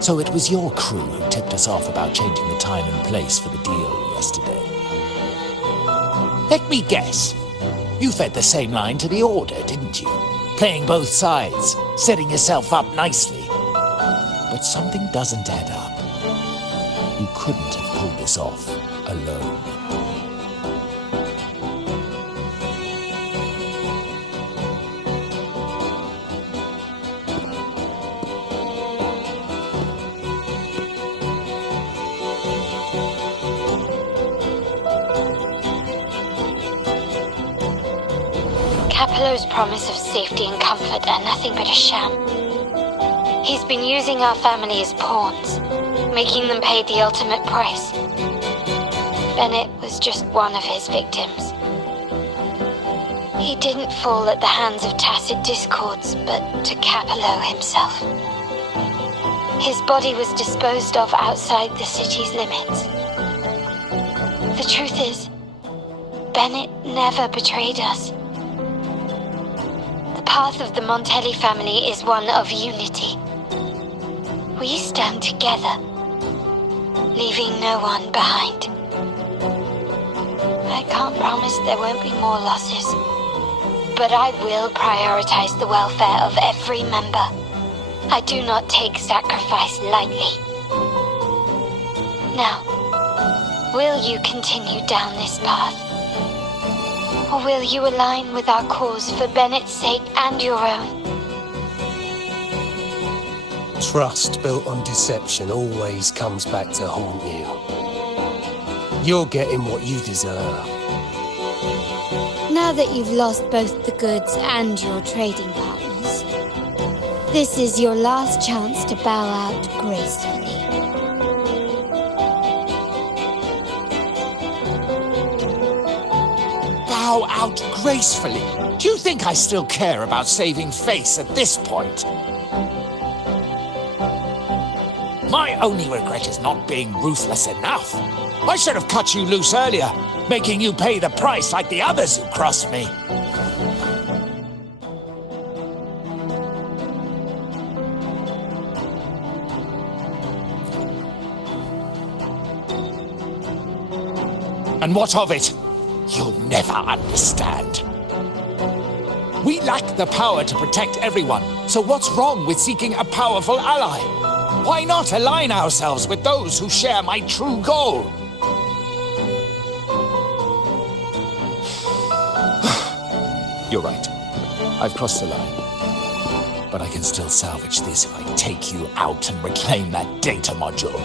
So it was your crew who tipped us off about changing the time and place for the deal yesterday. Let me guess. You fed the same line to the Order, didn't you? Playing both sides, setting yourself up nicely. But something doesn't add up. You couldn't have pulled this off alone. Capello's promise of safety and comfort are nothing but a sham. He's been using our family as pawns, making them pay the ultimate price. Bennett was just one of his victims. He didn't fall at the hands of tacit discords, but to Capello himself. His body was disposed of outside the city's limits. The truth is, Bennett never betrayed us. The path of the Montelli family is one of unity. We stand together, leaving no one behind. I can't promise there won't be more losses, but I will prioritize the welfare of every member. I do not take sacrifice lightly. Now, will you continue down this path? Or will you align with our cause for Bennett's sake and your own? Trust built on deception always comes back to haunt you. You're getting what you deserve. Now that you've lost both the goods and your trading partners, this is your last chance to bow out gracefully. Bow out gracefully? Do you think I still care about saving face at this point? My only regret is not being ruthless enough. I should have cut you loose earlier, making you pay the price like the others who crossed me. And what of it? You'll never understand. We lack the power to protect everyone, so what's wrong with seeking a powerful ally? Why not align ourselves with those who share my true goal? You're right. I've crossed the line. But I can still salvage this if I take you out and reclaim that data module.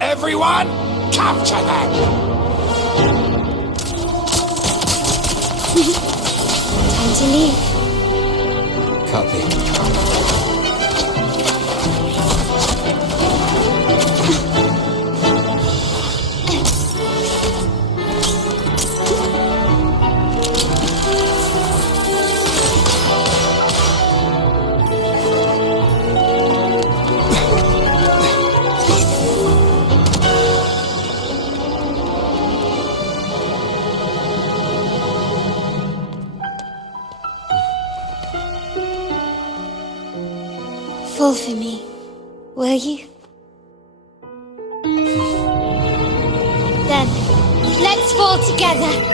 Everyone, capture them! Time to leave. Copy. fall for me, will you? Then, let's fall together.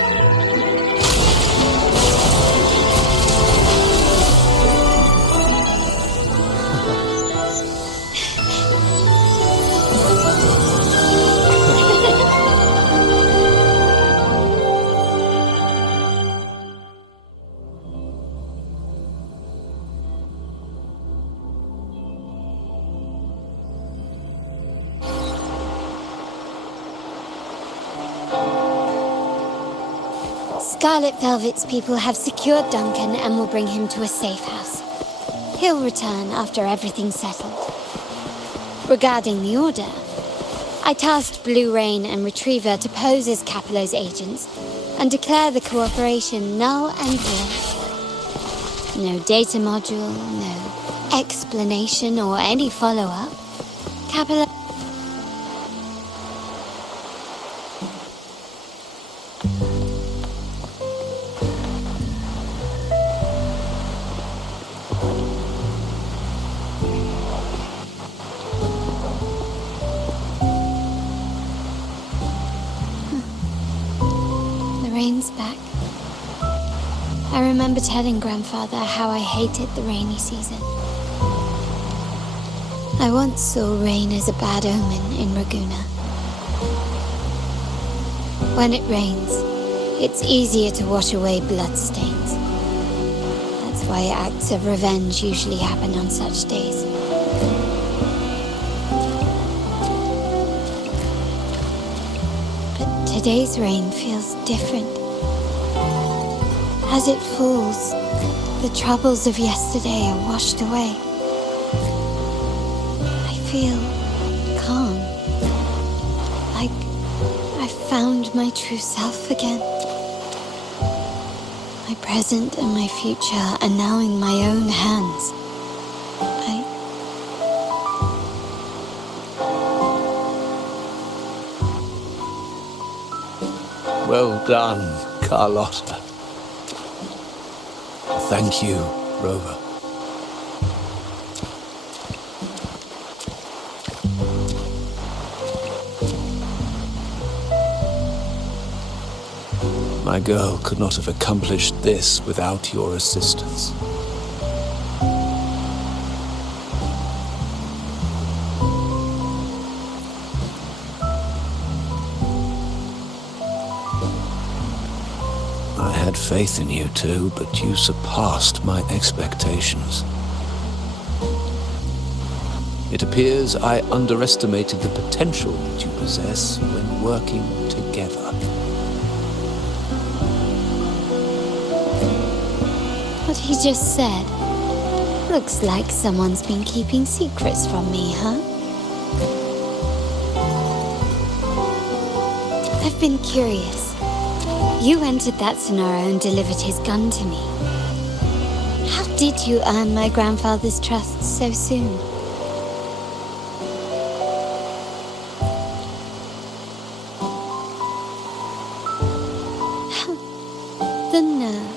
Scarlet Velvet's people have secured Duncan and will bring him to a safe house. He'll return after everything's settled. Regarding the Order, I tasked Blue Rain and Retriever to pose as Capello's agents and declare the cooperation null and void. No data module, no explanation or any follow-up. Capello... back. I remember telling Grandfather how I hated the rainy season. I once saw rain as a bad omen in Raguna. When it rains, it's easier to wash away bloodstains. That's why acts of revenge usually happen on such days. But today's rain feels different. As it falls, the troubles of yesterday are washed away. I feel calm, like I've found my true self again. My present and my future are now in my own hands. Well done, Carlotta. Thank you, Rover. My girl could not have accomplished this without your assistance. I had faith in you too, but you surpassed my expectations. It appears I underestimated the potential that you possess when working together. What he just said. Looks like someone's been keeping secrets from me, huh? I've been curious. You entered that Sonora and delivered his gun to me. How did you earn my grandfather's trust so soon? The nerve.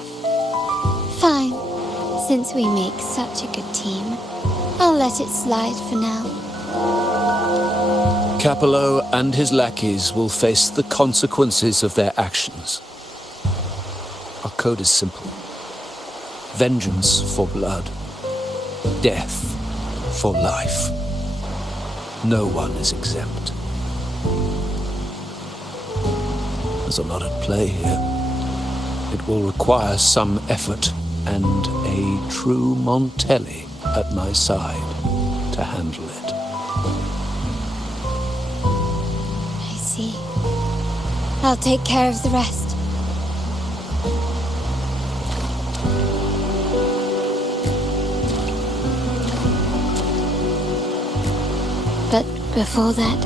Fine. Since we make such a good team, I'll let it slide for now. Capello and his lackeys will face the consequences of their actions. Our code is simple. Vengeance for blood. Death for life. No one is exempt. There's a lot at play here. It will require some effort and a true Montelli at my side to handle it. I see. I'll take care of the rest. But before that...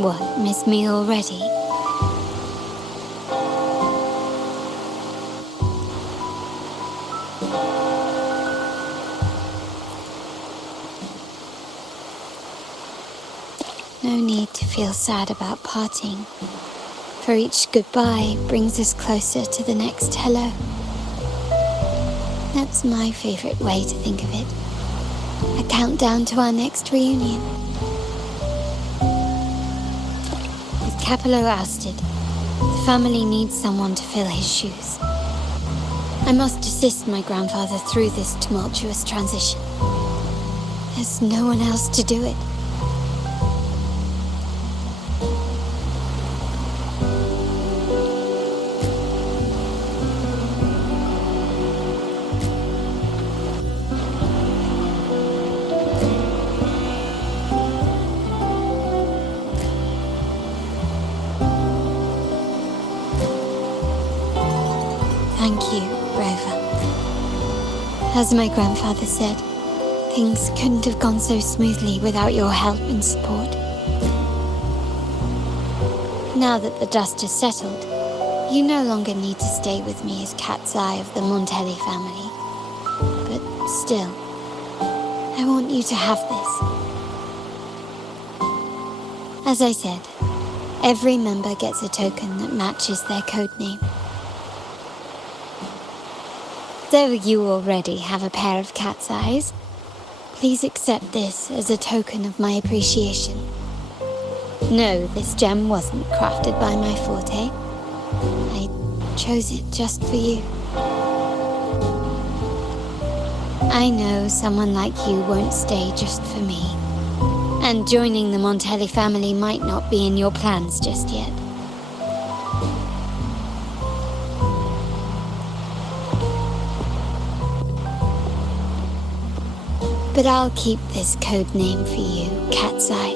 What, miss me already? No need to feel sad about parting, for each goodbye brings us closer to the next hello. That's my favorite way to think of it. A countdown to our next reunion. With Capello ousted, the family needs someone to fill his shoes. I must assist my grandfather through this tumultuous transition. There's no one else to do it. Thank you, Rover. As my grandfather said, things couldn't have gone so smoothly without your help and support. Now that the dust has settled, you no longer need to stay with me as Cat's Eye of the Montelli family. But still, I want you to have this. As I said, every member gets a token that matches their code name. Though you already have a pair of cat's eyes, please accept this as a token of my appreciation. No, this gem wasn't crafted by my forte. I chose it just for you. I know someone like you won't stay just for me, and joining the Montelli family might not be in your plans just yet. But I'll keep this code name for you, Cat's Eye.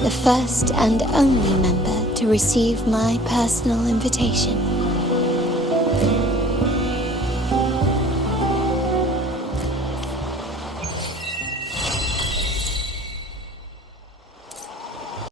The first and only member to receive my personal invitation.